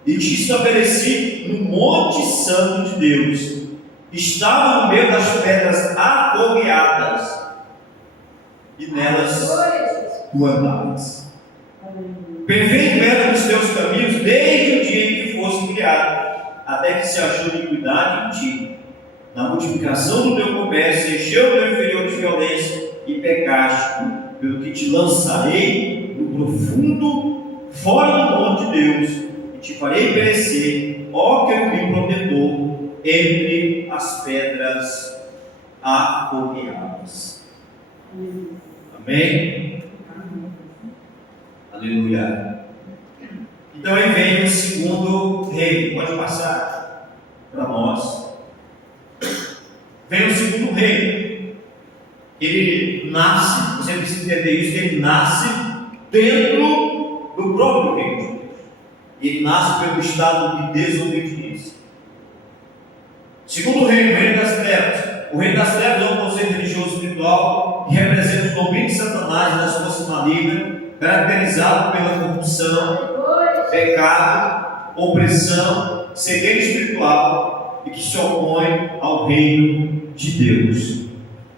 e te estabeleci no monte santo de Deus. Estava no meio das pedras afogueadas, e nelas tu andavas. Perfeito era dos teus caminhos desde o dia em que foste criado, até que se achou iniquidade em ti. Na multiplicação do teu comércio, encheu o teu inferior de violência e pecaste, pelo que te lançarei no profundo, fora do monte de Deus, e te farei perecer, ó querubim protetor, entre as pedras afogueadas. Amém? Aleluia. Então aí vem o segundo rei. Pode passar para nós. Vem o segundo rei. Ele nasce, você precisa entender isso, que ele nasce dentro do próprio reino de Deus. Ele nasce pelo estado de desobediência. Segundo reino, o reino das trevas. O reino das trevas é um conceito religioso espiritual que representa o domínio de Satanás e das forças malignas, caracterizado pela corrupção, pecado, opressão, cegueira espiritual, e que se opõe ao reino de Deus.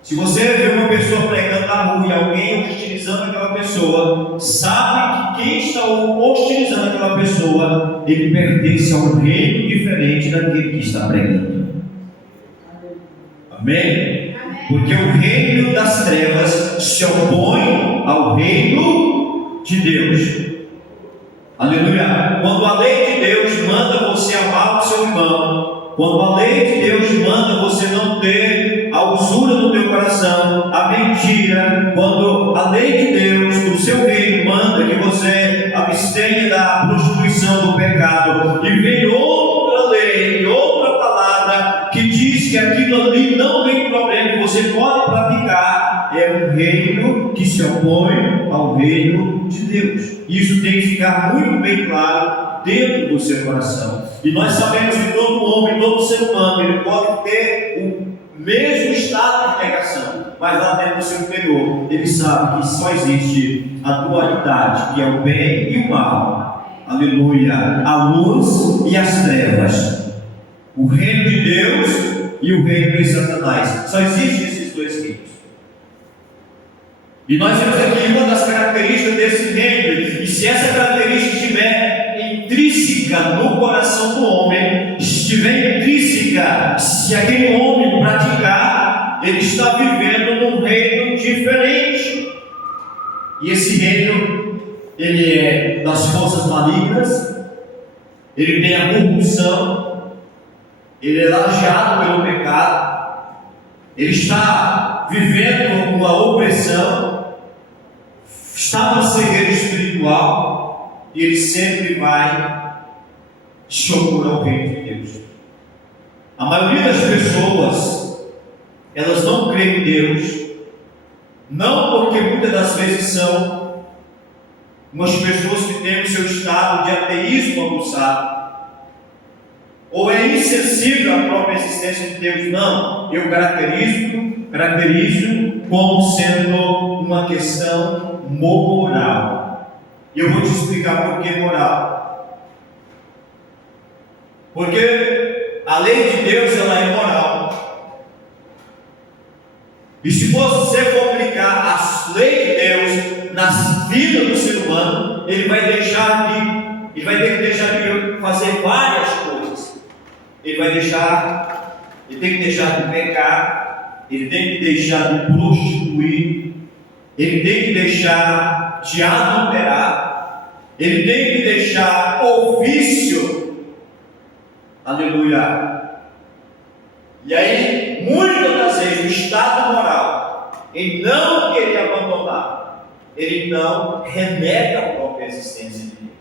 Se você vê uma pessoa pregando na rua e alguém hostilizando aquela pessoa, sabe que quem está hostilizando aquela pessoa, ele pertence a um reino diferente daquele que está pregando. Amém? Porque o reino das trevas se opõe ao reino de Deus. Aleluia. Quando a lei de Deus manda você amar o seu irmão, quando a lei de Deus manda você não ter a usura no teu coração, a mentira, quando a lei de Deus, o seu reino, manda que você abstenha da prostituição, do pecado, e vem outra lei, outra palavra que diz que aquilo ali não tem problema, que você pode praticar, é um reino que se opõe ao reino de Deus. Isso tem que ficar muito bem claro dentro do seu coração. E nós sabemos que todo homem, todo ser humano, ele pode ter o mesmo estado de negação, mas lá dentro do seu interior, ele sabe que só existe a dualidade, que é o bem e o mal. Aleluia! A luz e as trevas, o reino de Deus e o reino de Satanás. Só existem esses dois reinos. E nós temos aqui uma das características desse reino, e se essa característica estiver intrínseca no coração do homem, estiver intrínseca, se aquele homem praticar, ele está vivendo num reino diferente. E esse reino, ele é das forças malignas, ele tem a corrupção, ele é lajeado pelo pecado, ele está vivendo uma opressão, está na cegueira espiritual, e ele sempre vai se opor ao reino de Deus. A maioria das pessoas, elas não creem em Deus, não porque muitas das vezes são umas pessoas que têm o seu estado de ateísmo aguçado, ou é insensível à própria existência de Deus. Não, eu caracterizo como sendo uma questão moral. E eu vou te explicar por que moral. Porque a lei de Deus, ela é moral. E se você for aplicar as leis de Deus nas vidas do ser humano, ele vai ter que deixar de fazer várias coisas. Ele tem que deixar de pecar, ele tem que deixar de prostituir, ele tem que deixar de adulterar, ele tem que deixar o vício. Aleluia. E aí, muitas das vezes, o estado moral, ele não querer abandonar, ele não renega a própria existência de Deus.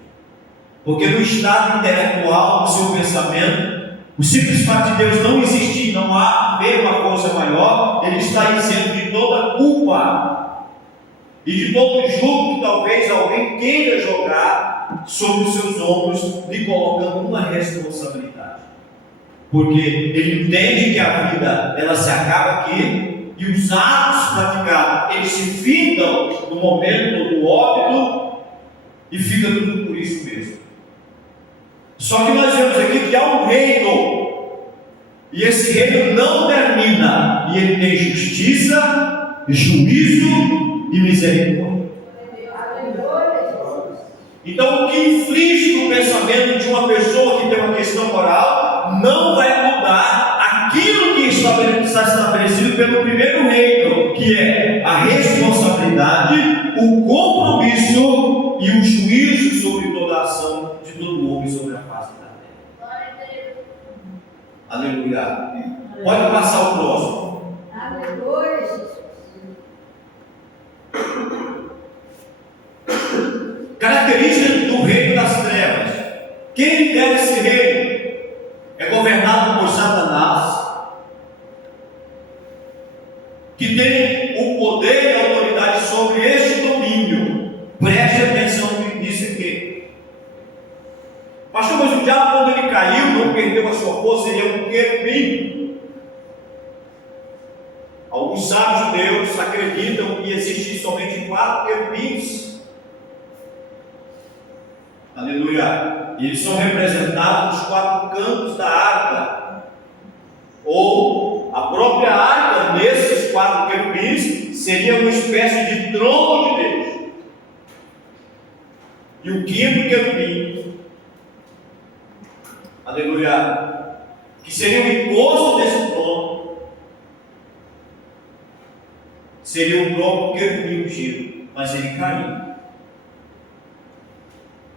Porque no estado intelectual, no seu pensamento, o simples fato de Deus não existir, não haver uma força maior, ele está isento de toda culpa e de todo julgo que talvez alguém queira jogar sobre os seus ombros, lhe colocando uma responsabilidade. Porque ele entende que a vida, ela se acaba aqui, e os atos praticados, eles se findam no momento do óbito, e fica tudo por isso mesmo. Só que nós vemos aqui que há um reino, e esse reino não termina, e ele tem justiça, juízo e misericórdia. Então, o que inflige no pensamento de uma pessoa que tem uma questão moral não vai mudar aquilo que está estabelecido pelo primeiro reino, que é a responsabilidade, o compromisso e o juízo sobre toda a ação de todo homem sobre a face da terra. Aleluia. Pode passar o próximo. Aleluia, Jesus. Características do reino das trevas. Quem lidera esse reino é governado por Satanás, que tem o poder e a autoridade sobre este domínio. Preste atenção nisso aqui. Pastor, mas o diabo, quando ele caiu, não perdeu a sua força, ele é um querubim. Alguns sábios judeus acreditam que existem somente 4 querubins. Aleluia. E eles são representados nos 4 cantos da arca, ou a própria arca nesses 4 querubins seria uma espécie de trono de Deus. E o 5º querubim, aleluia, que seria o encosto desse trono, seria o próprio querubim ungido, mas ele caiu.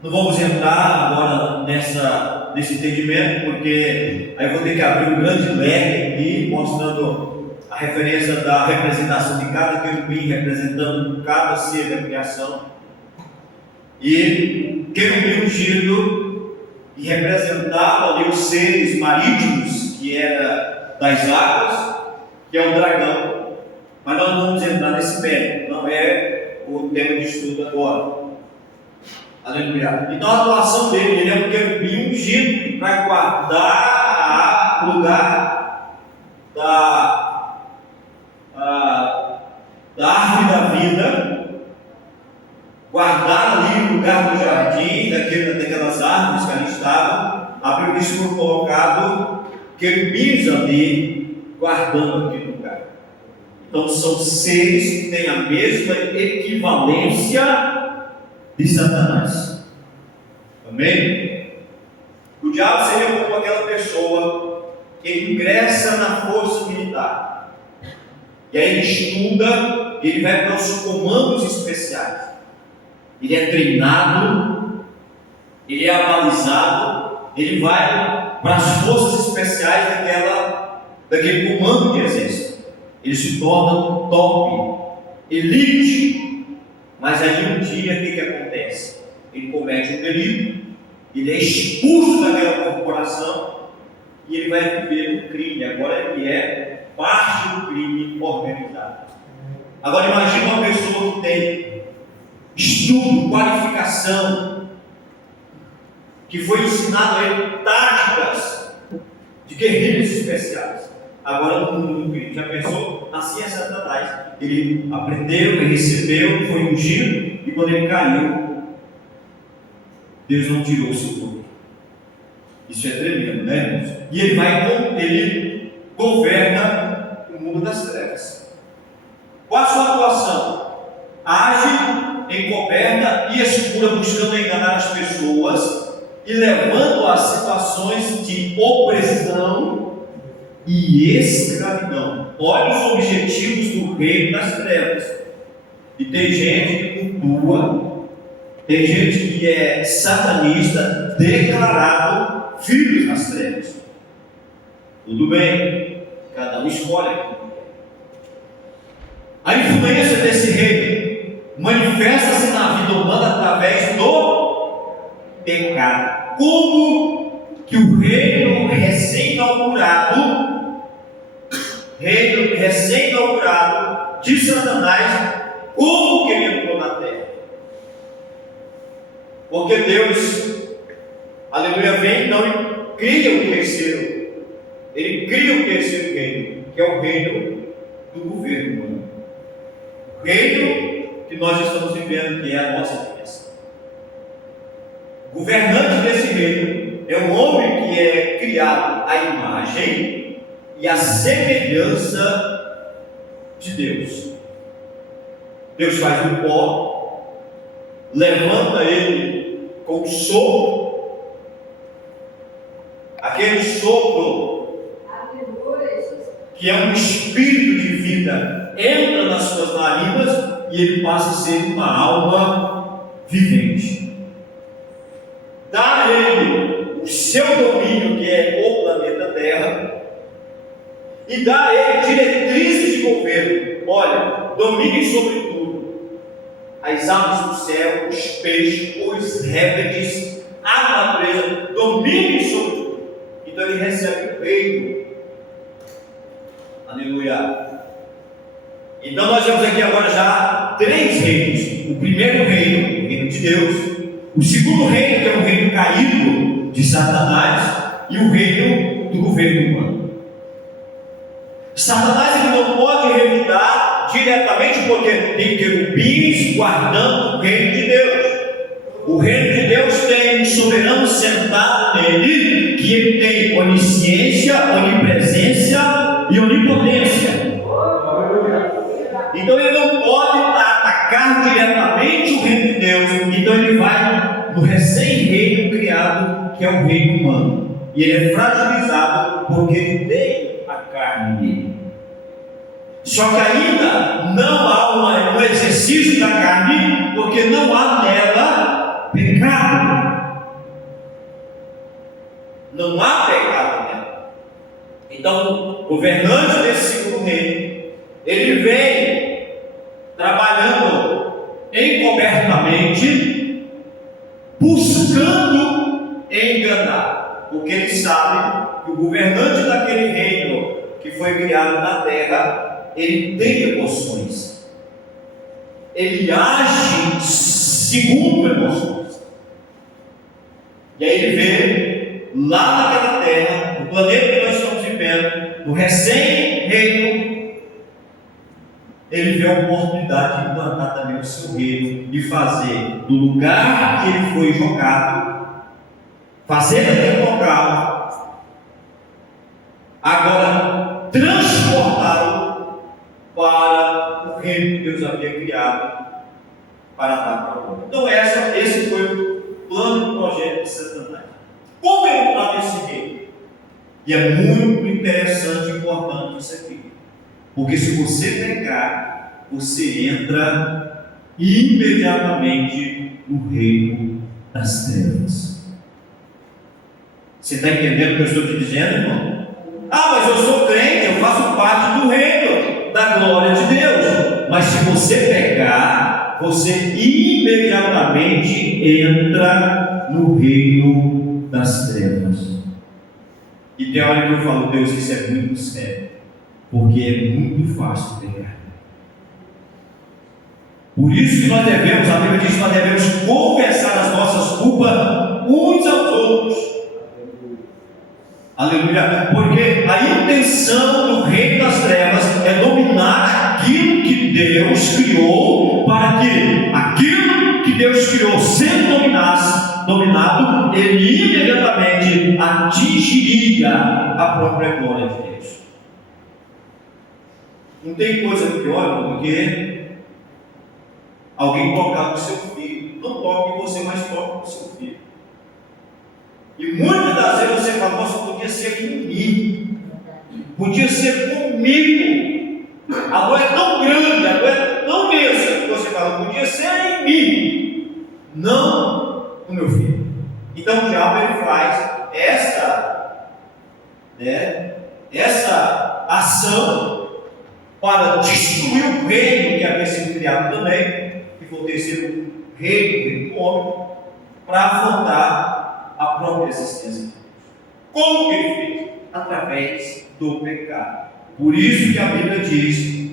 Não vamos entrar agora nesse entendimento, porque aí eu vou ter que abrir um grande leque aqui, mostrando a referência da representação de cada querubim, representando cada ser da criação. E querubim ungido, e representava ali os seres marítimos, que era das águas, que é o dragão. Mas nós não vamos entrar nesse mérito, não é o tema de estudo agora. Aleluia. Então a atuação dele, ele é um querubim ungido para guardar o lugar da árvore da vida, guardar ali o lugar do jardim, daquelas árvores que ali estavam. A Bíblia diz que foi colocado querubins ali, guardando aquele lugar. Então são seres que têm a mesma equivalência de Satanás. Amém? O diabo seria como aquela pessoa que ingressa na força militar, e aí ele estuda, ele vai para os comandos especiais, ele é treinado, ele é avalizado, ele vai para as forças especiais daquele comando de exército, ele se torna top, elite. Mas aí um dia o que acontece? ele comete um delito, ele é expulso daquela corporação e ele vai viver no crime. Agora ele é parte do crime organizado. Agora imagine uma pessoa que tem estudo, qualificação, que foi ensinado a ele táticas de guerrilhas especiais. Agora no mundo do crime, já pensou? Assim é Satanás. Ele aprendeu, ele recebeu, foi ungido, e quando ele caiu, Deus não tirou o seu poder. Isso é tremendo, né, irmãos? E ele governa o mundo das trevas. Qual a sua atuação? Age encoberta e escura, buscando enganar as pessoas e levando a situações de opressão e escravidão. Olha os objetivos do reino das trevas. E tem gente que cultua, tem gente que é satanista, declarado filhos das trevas. Tudo bem, cada um escolhe. A influência desse reino manifesta-se na vida humana através do pecado. Como que o reino recém-inaugurado de Satanás, como que ele entrou na terra? Porque Deus, aleluia, vem então e cria o terceiro. Ele cria o terceiro reino, que é o reino do governo humano. O reino que nós estamos vivendo, que é a nossa bênção. O governante desse reino é um homem que é criado à imagem e à semelhança de Deus. Deus faz do pó, levanta ele com o sopro, aquele sopro que é um espírito de vida, entra nas suas narinas e ele passa a ser uma alma vivente. Dá a ele o seu domínio, que é o planeta Terra, e dá a ele diretrizes de governo. Olha, domine sobre tudo: as aves do céu, os peixes, os répteis, a natureza, domine sobre tudo. Então ele recebe o reino. Aleluia. Então nós temos aqui agora já três reinos. O primeiro reino, o reino de Deus. O segundo reino, que é o reino caído de Satanás. E o reino do governo humano. Satanás ele não pode revidar diretamente, porque tem querubins guardando o reino de Deus. O reino de Deus tem um soberano sentado nele, que ele tem onisciência, onipresença e onipotência. Então ele não pode atacar diretamente o reino de Deus. Então ele vai no recém-reino criado, que é o reino humano. E ele é fragilizado porque ele tem a carne dele. Só que ainda não há um exercício da carne, porque não há nela pecado. Não há pecado nela. Então, o governante desse segundo reino, ele vem trabalhando encobertamente, buscando enganar, porque ele sabe que o governante daquele reino que foi criado na terra, ele tem emoções, ele age segundo emoções. E aí ele vê lá naquela terra, no planeta que nós estamos vivendo, no recém-reino, ele vê a oportunidade de implantar também o seu reino e fazer do lugar que ele foi jogado, fazer daquele local, agora transportá-lo para o reino que Deus havia criado para dar para o homem. Então esse foi o plano e projeto de Satanás. Como entrar nesse reino? E é muito interessante e importante isso aqui. Porque se você pecar, você entra imediatamente no reino das trevas. Você está entendendo o que eu estou te dizendo, irmão? Ah, mas eu sou crente, eu faço parte do reino da glória de Deus. Mas se você pecar, você imediatamente entra no reino das trevas. E tem hora que eu falo, Deus, isso é muito sério, porque é muito fácil pecar. Por isso que nós devemos, a Bíblia diz que nós devemos confessar as nossas culpas uns aos outros. Aleluia. Porque a intenção do reino das trevas é dominar aquilo que Deus criou, para que aquilo que Deus criou, sendo dominado, ele imediatamente atingiria a própria glória de Deus. Não tem coisa pior do que alguém tocar no seu filho. Não toque em você, mas toque no seu filho. E muitas das vezes você fala, nossa, podia ser em mim, podia ser comigo. A dor é tão grande, a dor é tão imensa que você fala, podia ser em mim, não no meu filho. Então o diabo ele faz essa ação para destruir o reino que havia sido criado também, que foi o terceiro reino do homem, para afrontar a própria existência de Deus. Como que ele fez? Através do pecado. Por isso que a Bíblia diz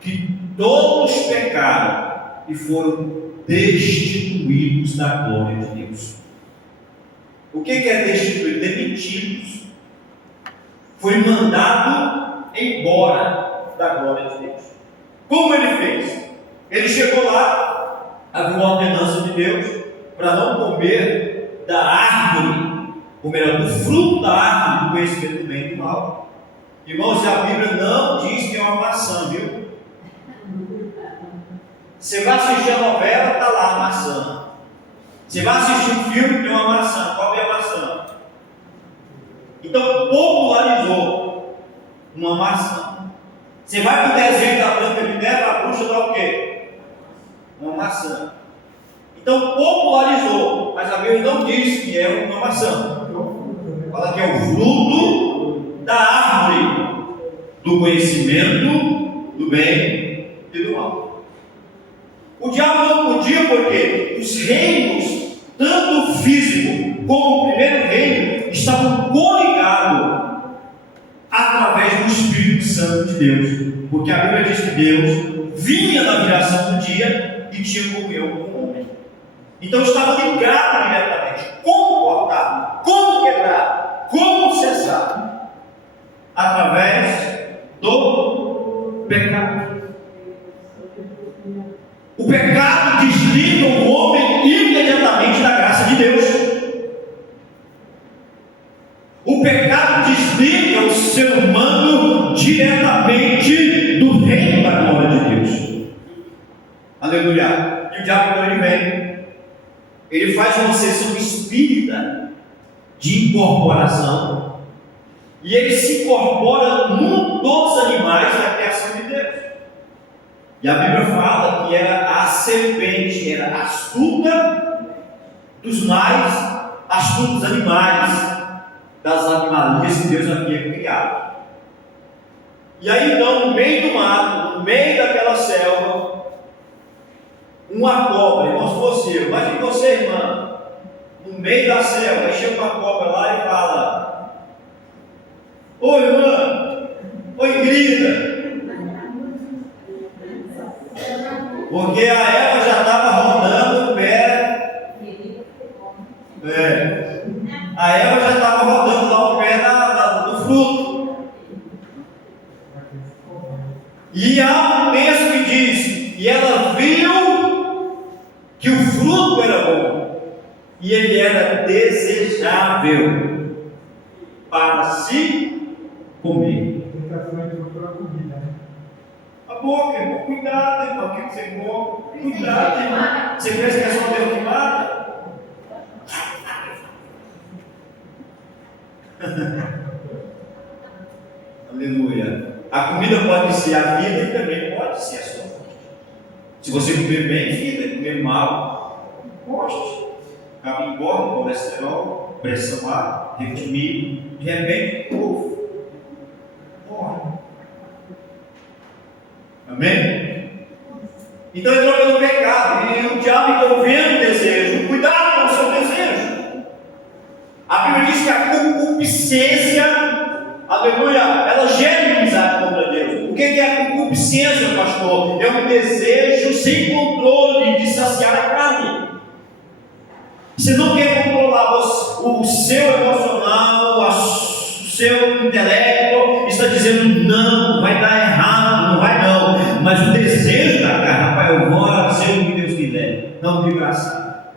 que todos pecaram e foram destituídos da glória de Deus. O que é destituído? Demitidos. Foi mandado embora da glória de Deus. Como ele fez? Ele chegou lá, havia uma ordenança de Deus para não comer da árvore, ou melhor, do fruto da árvore do conhecimento do bem e do mal. Irmãos, a Bíblia não diz que é uma maçã, viu? Você vai assistir a novela, está lá a maçã. Você vai assistir um filme, tem uma maçã. Qual é a maçã? Então popularizou uma maçã. Você vai para o desenho da Branca de Neve, a bruxa dá o quê? Uma maçã. Então popularizou, mas a Bíblia não diz que é uma maçã. Fala que é o fruto da árvore do conhecimento do bem e do mal. O diabo não podia, porque os reinos, tanto o físico como o primeiro reino, estavam coligados através do Espírito Santo de Deus. Porque a Bíblia diz que Deus vinha na viração do dia e tinha comunhão com o homem. Então estava ligado diretamente. Como cortar? Como quebrar? Como cessar? Através do pecado. O pecado desliga o homem imediatamente da graça de Deus. O pecado desliga o ser humano diretamente do reino da glória de Deus. Aleluia. E o diabo, quando ele vem, ele faz uma sessão espírita de incorporação, e ele se incorpora num dos animais da criação de Deus. E a Bíblia fala que era a serpente, era astuta dos mais astutos animais, das animalias que Deus havia criado. E aí então, no meio do mato, no meio daquela selva, uma cobra, irmão, se fosse eu, imagine você, irmã, no meio da selva, aí chega uma cobra lá e fala: oi, irmã, oi, querida. Porque a Eva já estava rodando o pé. A Eva já estava rodando lá o pé do fruto. E há um texto que diz: e ela viu que o fruto era bom, e ele era desejável para se comer. A boca, irmão, cuidado, irmão, o que você come? Cuidado, irmão. Você pensa que é só Deus que mata? Aleluia. A comida pode ser a vida e também pode ser a sua morte. Se você comer bem, vida, comer mal, morte. Acaba engorda, colesterol, pressão alta, ritmia, de repente, morre. Amém? Então entrou pelo pecado, e o diabo entrou vendo o desejo. Cuidado com o seu desejo. A Bíblia diz que a concupiscência, aleluia, ela gera inimizade contra Deus. O que é a concupiscência, pastor? É um desejo sem controle de saciar a carne. Você não quer controlar o seu emocional, o seu intelecto, está dizendo não, vai dar errado, não vai não. Mas o desejo da carne, rapaz, eu vou fazer o que Deus quiser, não me engraçado.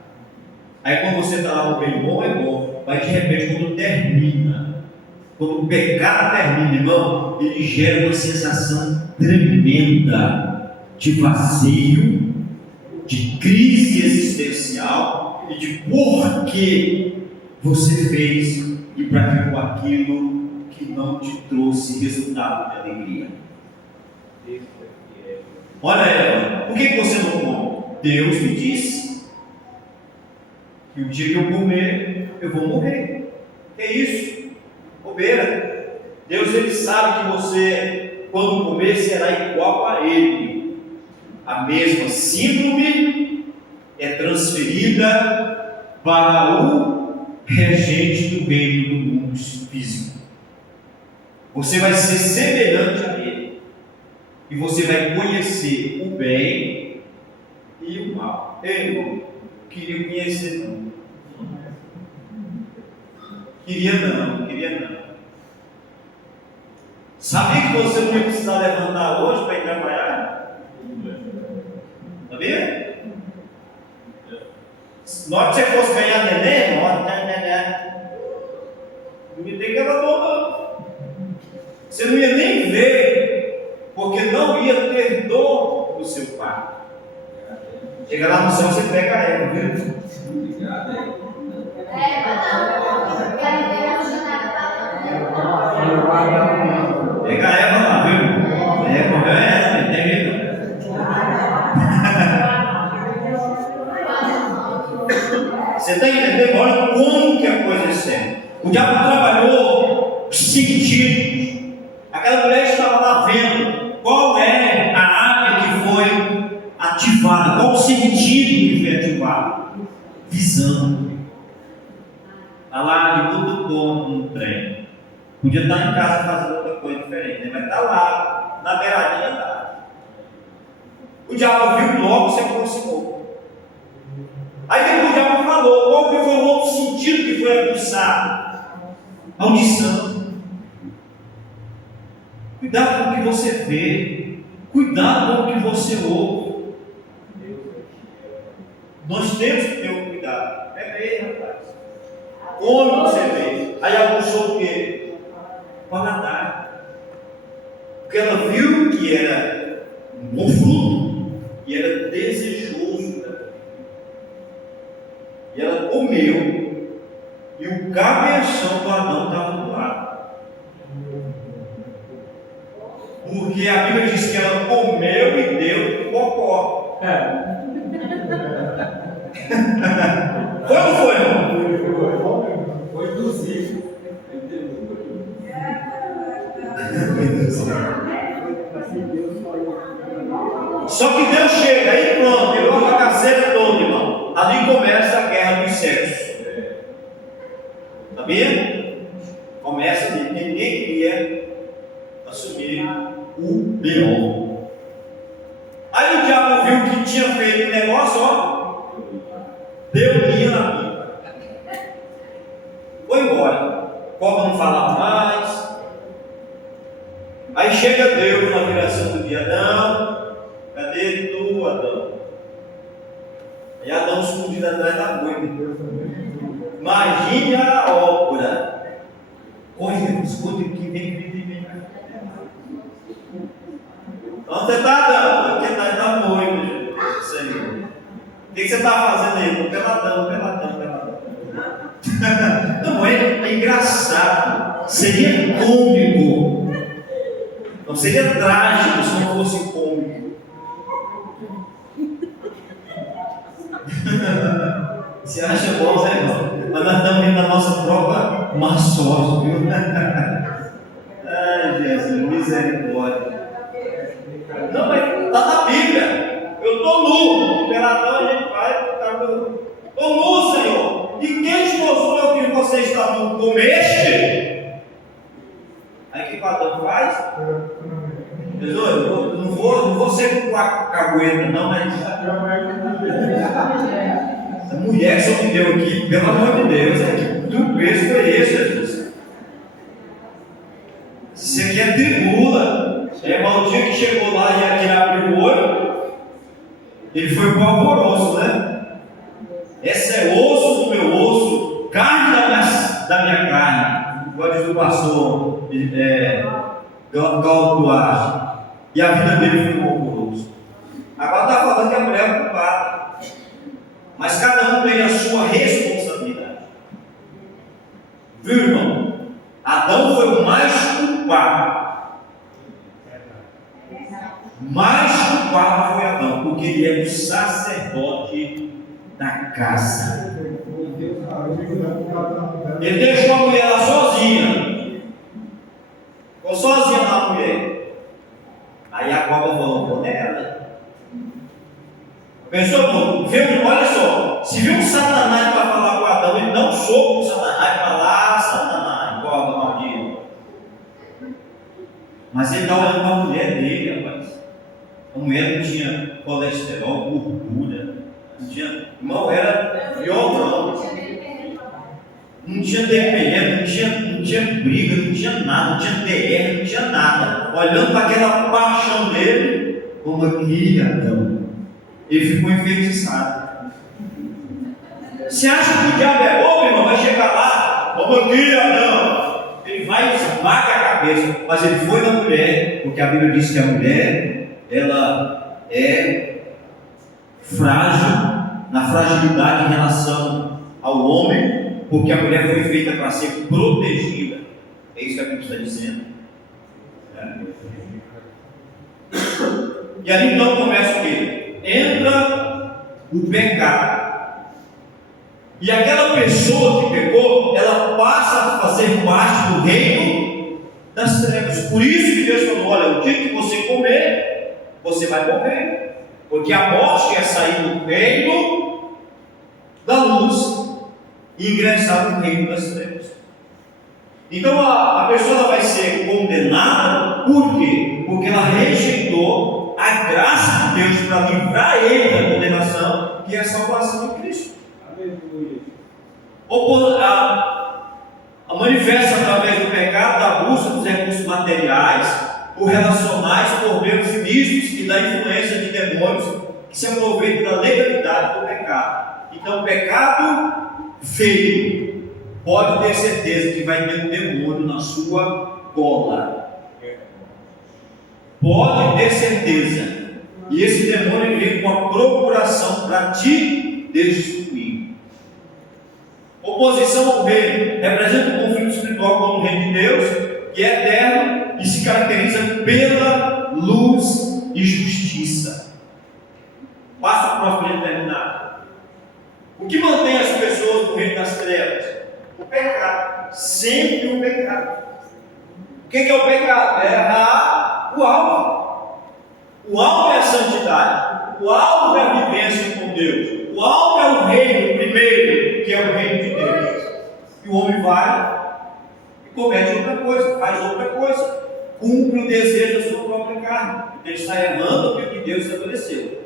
Aí quando você está lá no bem bom, é bom, mas de repente quando termina, quando o pecado termina, irmão, ele gera uma sensação tremenda de vazio, de crise existencial e de por que você fez e praticou aquilo que não te trouxe resultado de alegria. Olha, Eva, por que você não come? Deus me disse que o dia que eu comer, eu vou morrer. Que é isso? Bobeira. Deus, ele sabe que você, quando comer, será igual a ele. A mesma síndrome é transferida para o regente do reino do mundo físico. Você vai ser semelhante a ele. E você vai conhecer o bem e o mal. Ei, irmão, queria conhecer não. Queria não. Sabia que você não ia precisar levantar hoje para ir trabalhar? Sabia? Na hora que você fosse ganhar neném, não ia ter que ela dor. Você não ia nem ver, porque não ia ter dor do seu pai. Chega lá no céu, você pega ela, viu? Pega ela lá, viu? Entende? Você está entendendo? Olha como que a coisa é séria. O diabo trabalhou sentidos. Aquela mulher estava lá vendo qual é a área que foi ativada, qual o sentido que foi ativado. Visão. Está lá de todo ponto no trem. Podia estar em casa fazendo outra coisa diferente, né? Mas está lá, na beiradinha da. O diabo viu logo, se aproximou. Aí depois o diabo falou, qual que foi o outro sentido que foi aguçado? Audição. Cuidado com o que você vê, cuidado com o que você ouve. Nós temos que ter um cuidado. Pega aí, rapaz. Como você vê? Aí aguçou o quê? Paladar. Porque ela viu que era um bom fruto e era desejoso. E ela comeu, e o cabeção do Adão estava do lado. Porque a Bíblia diz que ela comeu e deu cocó. Foi ou não foi, irmão? Foi induzido. Só que Deus chega aí, pronto, virou a bagaceira toda, irmão. Ali começa a guerra dos sexos. Sabia? Começa ali, ninguém queria assumir o B.O. Aí o diabo viu que tinha feito o negócio, ó, deu linha na pipa. Foi embora. Cobra não falava mais. Aí chega Deus na viração do dia, Adão, cadê tu, Adão? E Adão escondido atrás da moita. Imagine a obra. Corre, esconde aqui, vem. Onde você está, Adão? Aqui atrás da moita, Senhor. O que você está fazendo aí? Peladão. Não, é engraçado. Seria cômico. Não seria trágico se não fosse cômico. Você acha bom, Zé? Mas nós estamos indo na nossa própria má sorte, viu? Ai, Jesus, misericórdia. Não, mas está na Bíblia. Eu estou nu. Pela Adão a gente vai ficar nu. Estou nu, Senhor. E quem te mostrou que você está nu? Comeste? Aí o que o Adão faz? Jesus, eu não vou ser cagueta, não, mas a mulher que só me deu aqui, pelo amor de Deus, que peso foi esse, Jesus? Isso aqui é tribula. Mas o dia que chegou lá e ia tirar o olho, ele foi polvoroso, né? Esse é osso do meu osso, carne da minha carne. Igual diz o pastor Galdo Duarte. E a vida dele foi polvoroso. Agora está falando que a mulher é culpada. Mas cada um tem a sua responsabilidade. Viu, irmão? Adão foi o mais culpado. Mais culpado foi Adão, porque ele é o sacerdote da casa. Ele deixou a mulher lá sozinha. Ficou sozinha lá a mulher. Aí a cobra falou, pô, nela. Pensou, olha só, se viu um Satanás para falar com Adão, ele não soube o Satanás para lá, Satanás, cobra maldito. Mas ele está olhando para a mulher dele, rapaz. A mulher não tinha colesterol, gordura, não tinha, irmão, era violão. Não tinha dependente, não tinha briga, não tinha nada, não tinha DR, não tinha nada. Olhando para aquela paixão dele, como aqui, Adão, ele ficou enfeitiçado. Você acha que o diabo é bobo, irmão? Vai chegar lá, como aqui, Adão, ele vai e esmaga a cabeça. Mas ele foi na mulher, porque a Bíblia diz que a mulher, ela é frágil, na fragilidade em relação ao homem, porque a mulher foi feita para ser protegida. É isso que a Bíblia está dizendo. E ali então começa o quê? Entra o pecado. E aquela pessoa que pecou, ela passa a fazer parte do reino das trevas. Por isso que Deus falou, olha, o dia que você comer, você vai morrer. Porque a morte é sair do reino da luz e ingressar no reino das trevas. Então a pessoa ela vai ser condenada, por quê? Porque ela rejeitou a graça de Deus para livrar ele da condenação, que é a salvação de Cristo. A manifesta através do pecado, da busca dos recursos materiais, por relacionais, por meios ilícitos e da influência de demônios que se aproveitam da legalidade do pecado. Então, o pecado feio, pode ter certeza que vai ter um demônio na sua cola. Pode ter certeza. E esse demônio vem com a procuração para te destruir. Oposição ao reino representa um conflito espiritual com o reino de Deus, que é eterno e se caracteriza pela luz e justiça. Passa o próximo para terminar. O que mantém as pessoas no reino das trevas? O pecado. Sempre o pecado. O que é o pecado? É errar o alvo. O alvo é a santidade. O alvo é a vivência com Deus. O alvo é o reino primeiro, que é o reino de Deus. E o homem vai e comete outra coisa, faz outra coisa, cumpre o desejo da sua própria carne. Ele está errando o que Deus estabeleceu.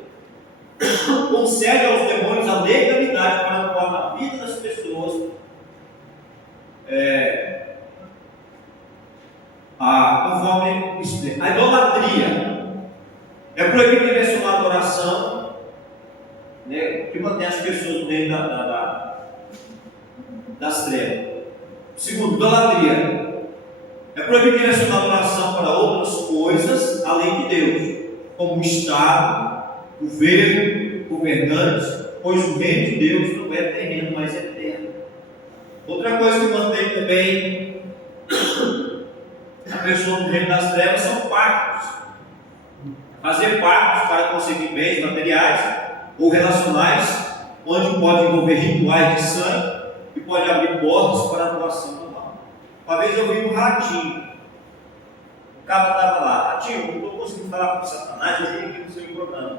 Concede aos demônios a legalidade para tornar a vida das pessoas conforme explica. A idolatria é proibido direcionar a adoração, né, que mantém as pessoas no meio das trevas. Segundo, idolatria é proibido direcionar a adoração para outras coisas além de Deus, como o Estado, governo, governantes, pois o reino de Deus não é terreno, mas é eterno. Outra coisa que mantém também a pessoa no reino das trevas são pactos. Fazer pactos para conseguir bens materiais ou relacionais, onde pode envolver rituais de sangue e pode abrir portas para a doação do mal. Uma vez eu vi um ratinho. O cara estava lá, ratinho, não estou conseguindo falar com Satanás, eu vim aqui no seu programa.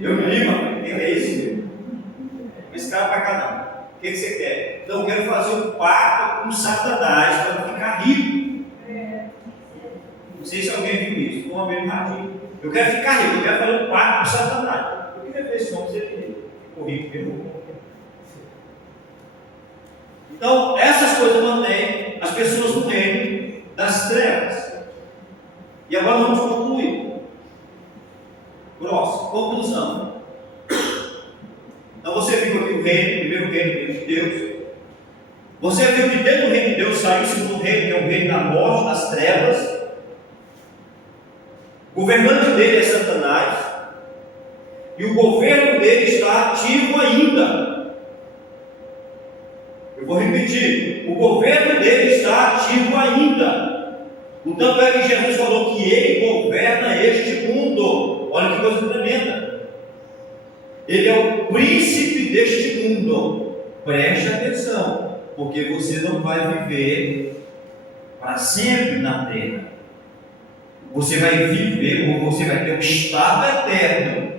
Eu me ligo, o que é isso? Esse cara para cá não. O que você quer? Então eu quero fazer um pacto com Satanás para ficar rico. Não sei se alguém viu isso. Vamos abrir um radinho. Eu quero ficar rico, eu quero fazer um pacto com Satanás. Eu queria ver esse homem se ele ficou rico mesmo. Então, essas coisas mantêm as pessoas no reino das trevas. E agora vamos concluir. Próximo, conclusão. Então você viu aqui o reino, primeiro reino de Deus. Você viu que dentro do reino de Deus saiu o segundo reino, que é o reino da morte, das trevas. O governante dele é Satanás. E o governo dele está ativo ainda. Eu vou repetir. O governo dele está ativo ainda. O tanto é que Jesus falou que ele governa este mundo. Olha que coisa tremenda. Ele é o príncipe deste mundo. Preste atenção, porque você não vai viver para sempre na terra. Você vai viver, ou você vai ter um estado eterno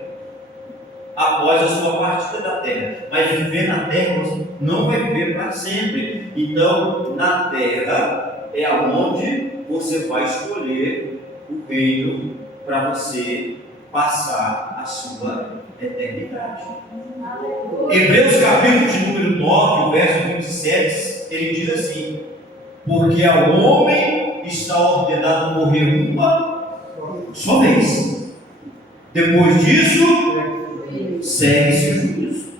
após a sua partida da terra. Mas viver na terra você não vai viver para sempre. Então, na terra é aonde você vai escolher o reino para você passar a sua eternidade. Hebreus capítulo de número 9, verso 27, ele diz assim: porque ao homem está ordenado morrer uma só vez. Depois disso, segue-se o juízo.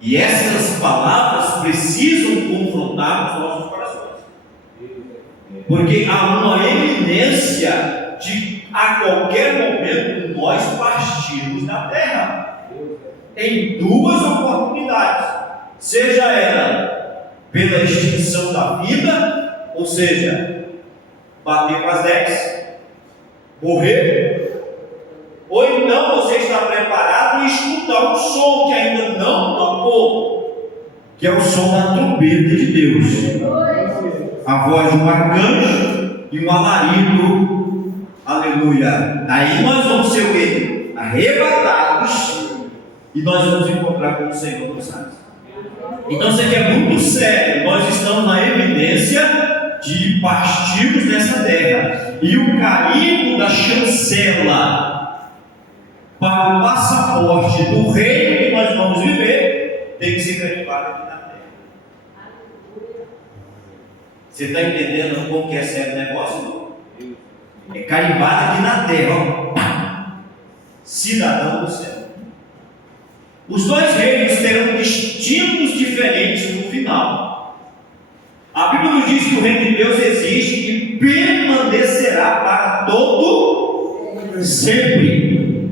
E essas palavras precisam confrontar os nossos corações. Porque há uma eminência de a qualquer momento nós partirmos da terra. Em duas oportunidades. Seja ela pela extinção da vida, ou seja, bater com as 10, morrer, ou então você está preparado e escutar um som que ainda não tocou, que é o som da trombeta de Deus, a voz de um arcanjo e um alarido, aleluia. Aí nós vamos ser o quê? Arrebatados, e nós vamos encontrar com o Senhor dos Santos. Então isso aqui é muito sério. Nós estamos na evidência de partirmos dessa terra, e o carimbo da chancela para o passaporte do reino que nós vamos viver tem que ser carimbado aqui na terra. Você está entendendo como que é sério o negócio? É carimbado aqui na terra, ó. Cidadão do céu. Os dois reinos terão destinos diferentes no final. A Bíblia nos diz que o reino de Deus existe e permanecerá para todo sempre.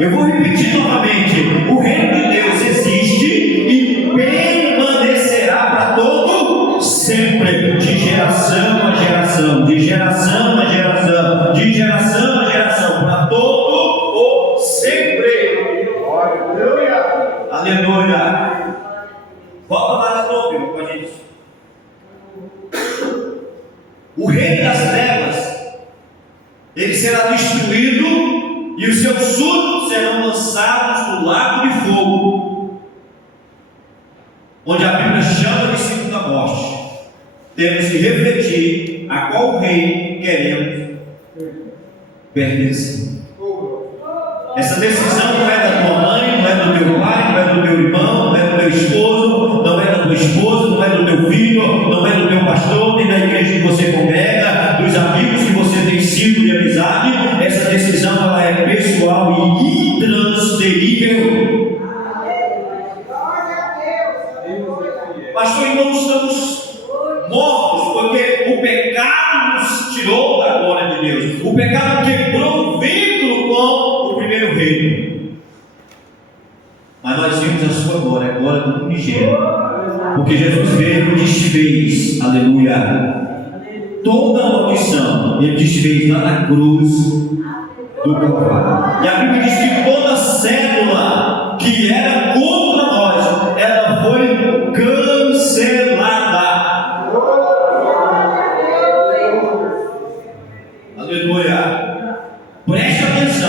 Eu vou repetir novamente: o reino de Deus existe e permanecerá para todo sempre, de geração a geração, de geração a geração, de geração a geração, para todo o sempre. Aleluia. Volta lá de novo com a gente. O reino das trevas, ele será destruído e os seus súditos serão lançados no lago de fogo, onde a Bíblia chama de segunda morte. Temos que refletir a qual reino queremos pertencer. Essa decisão não é da tua mãe, não é do teu pai, não é do teu irmão, não é do teu esposo, não é da tua esposa, não é do teu filho, não é do teu pastor, nem da igreja que você congrega, dos amigos que você tem sido de amizade. Essa decisão ela é pessoal e intransferível. Pastor, então estamos mortos porque o pecado nos tirou da glória de Deus. O pecado quebrou o vínculo com o primeiro reino. Mas nós vimos a sua glória, a glória do unigênito. Porque Jesus veio e desfez, aleluia, toda a maldição. Ele desfez lá na cruz do Calvário. E a Bíblia diz que toda célula que era contra nós, ela foi cancelada. Aleluia. Preste atenção.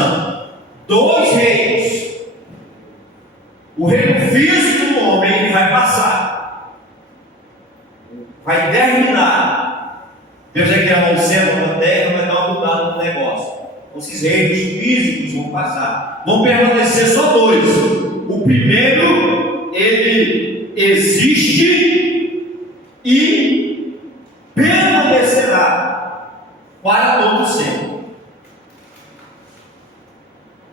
vai terminar. Deus vai criar um céu, uma terra, vai dar uma mudada no negócio. Esses reinos físicos vão passar. Vão permanecer só dois. O primeiro, ele existe e permanecerá para todo sempre.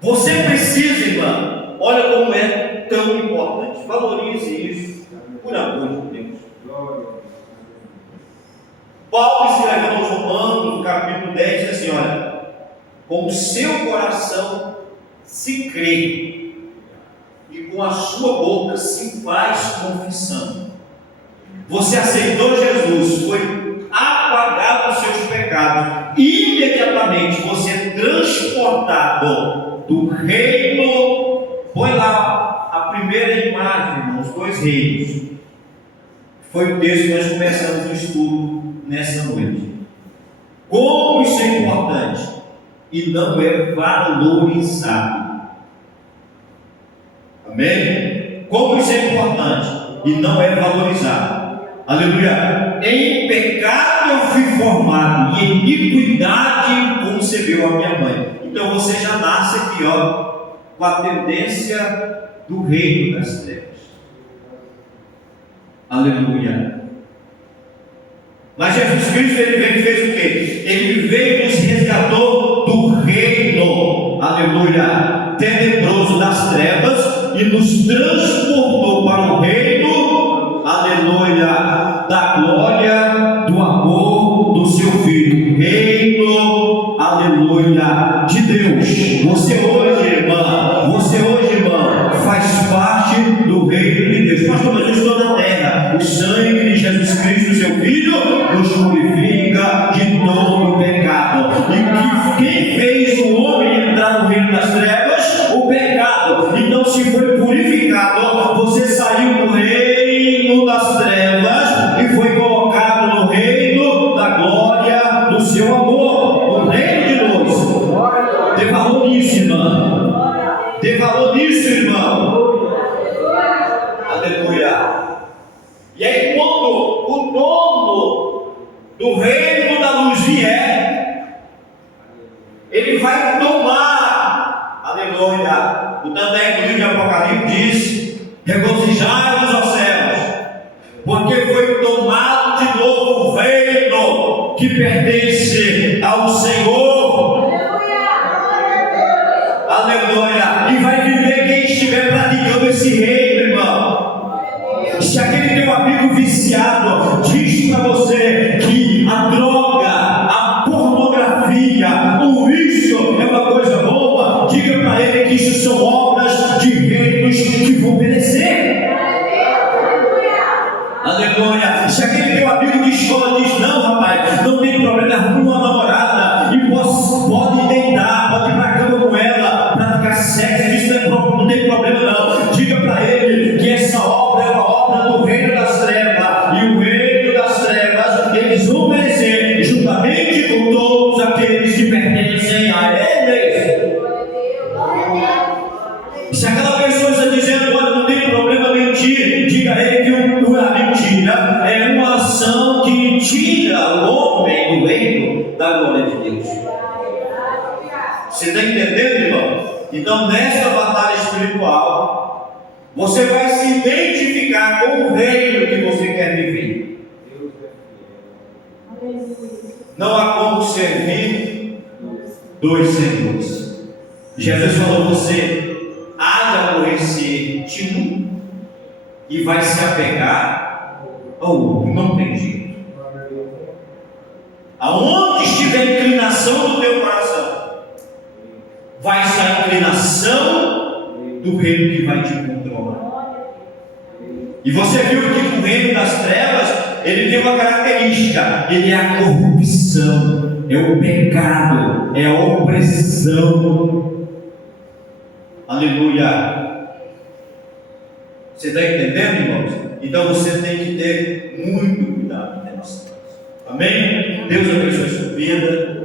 Você precisa, irmã, olha como é tão importante. Valorize isso, por amor de Deus. Paulo escrevendo aos Romanos, no capítulo 10, diz assim: olha, com o seu coração se crê, e com a sua boca se faz confissão. Você aceitou Jesus, foi apagado os seus pecados, imediatamente você é transportado do reino. Põe lá a primeira imagem, irmãos, os dois reinos. Foi o texto que nós começamos o estudo nessa noite. Como isso é importante e não é valorizado. Amém? Como isso é importante e não é valorizado. Aleluia. Em pecado eu fui formado e em iniquidade concebeu a minha mãe. Então você já nasce aqui, ó, com a tendência do reino das trevas. Aleluia. Mas Jesus Cristo, ele veio e fez o quê? Ele veio e nos resgatou do reino, aleluia, tenebroso das trevas e nos transportou para o reino, aleluia, da glória, do amor do seu Filho. Reino, aleluia, de Deus. Você hoje, irmã, faz parte do reino de Deus. Pastor, mas eu estou na terra. O sangue de Jesus Cristo, seu Filho, nos purifica de todo o pecado. E quem fez o homem entrar no reino das trevas? O pecado. Então, se foi purificado, você saiu do reino das trevas e foi colocado no reino da glória do seu amor, no reino de Deus. Dê valor nisso, irmão. Dê valor nisso, irmão. Aleluia. E aí, quando o dono do reino da luz vier, ele vai tomar, aleluia. O também no livro de Apocalipse diz: regozijai-vos, ó céus, porque foi tomado de novo o reino que pertence ao Senhor. Aleluia. E vai viver quem estiver praticando esse reino, irmão. Se aquele teu amigo viciado diz para você que a droga, a pornografia, o vício é uma coisa boa, diga para ele que isso são obras de reinos que vão perecer. Aleluia. Se aquele teu amigo de escola diz: não, rapaz, não tem problema, arruma uma namorada e pode deitar, pode ir para a cama com ela, praticar sexo, isso não tem problema não. Diga para ele que essa obra é uma obra do reino das trevas, e o reino das trevas eles vão perecer juntamente com todos aqueles que pertencem a eles. Se aquela pessoa está dizendo: olha, não tem problema mentir, diga a ele que a mentira é uma ação que tira o homem do reino da glória de Deus. Você está entendendo, irmão? Então, nesta batalha espiritual, você vai se identificar com o reino que você quer viver. Não há como servir dois senhores. Jesus falou: você há de aborrecer de um e vai se apegar ao outro. Não tem jeito. Aonde estiver a inclinação do teu coração, vai ser a inclinação do reino que vai te controlar. E você viu que o reino das trevas, ele tem uma característica: ele é a corrupção, é o pecado, é a opressão. Aleluia. Você está entendendo, irmãos? Então você tem que ter muito cuidado nessa coisa. Amém? Deus abençoe a sua vida.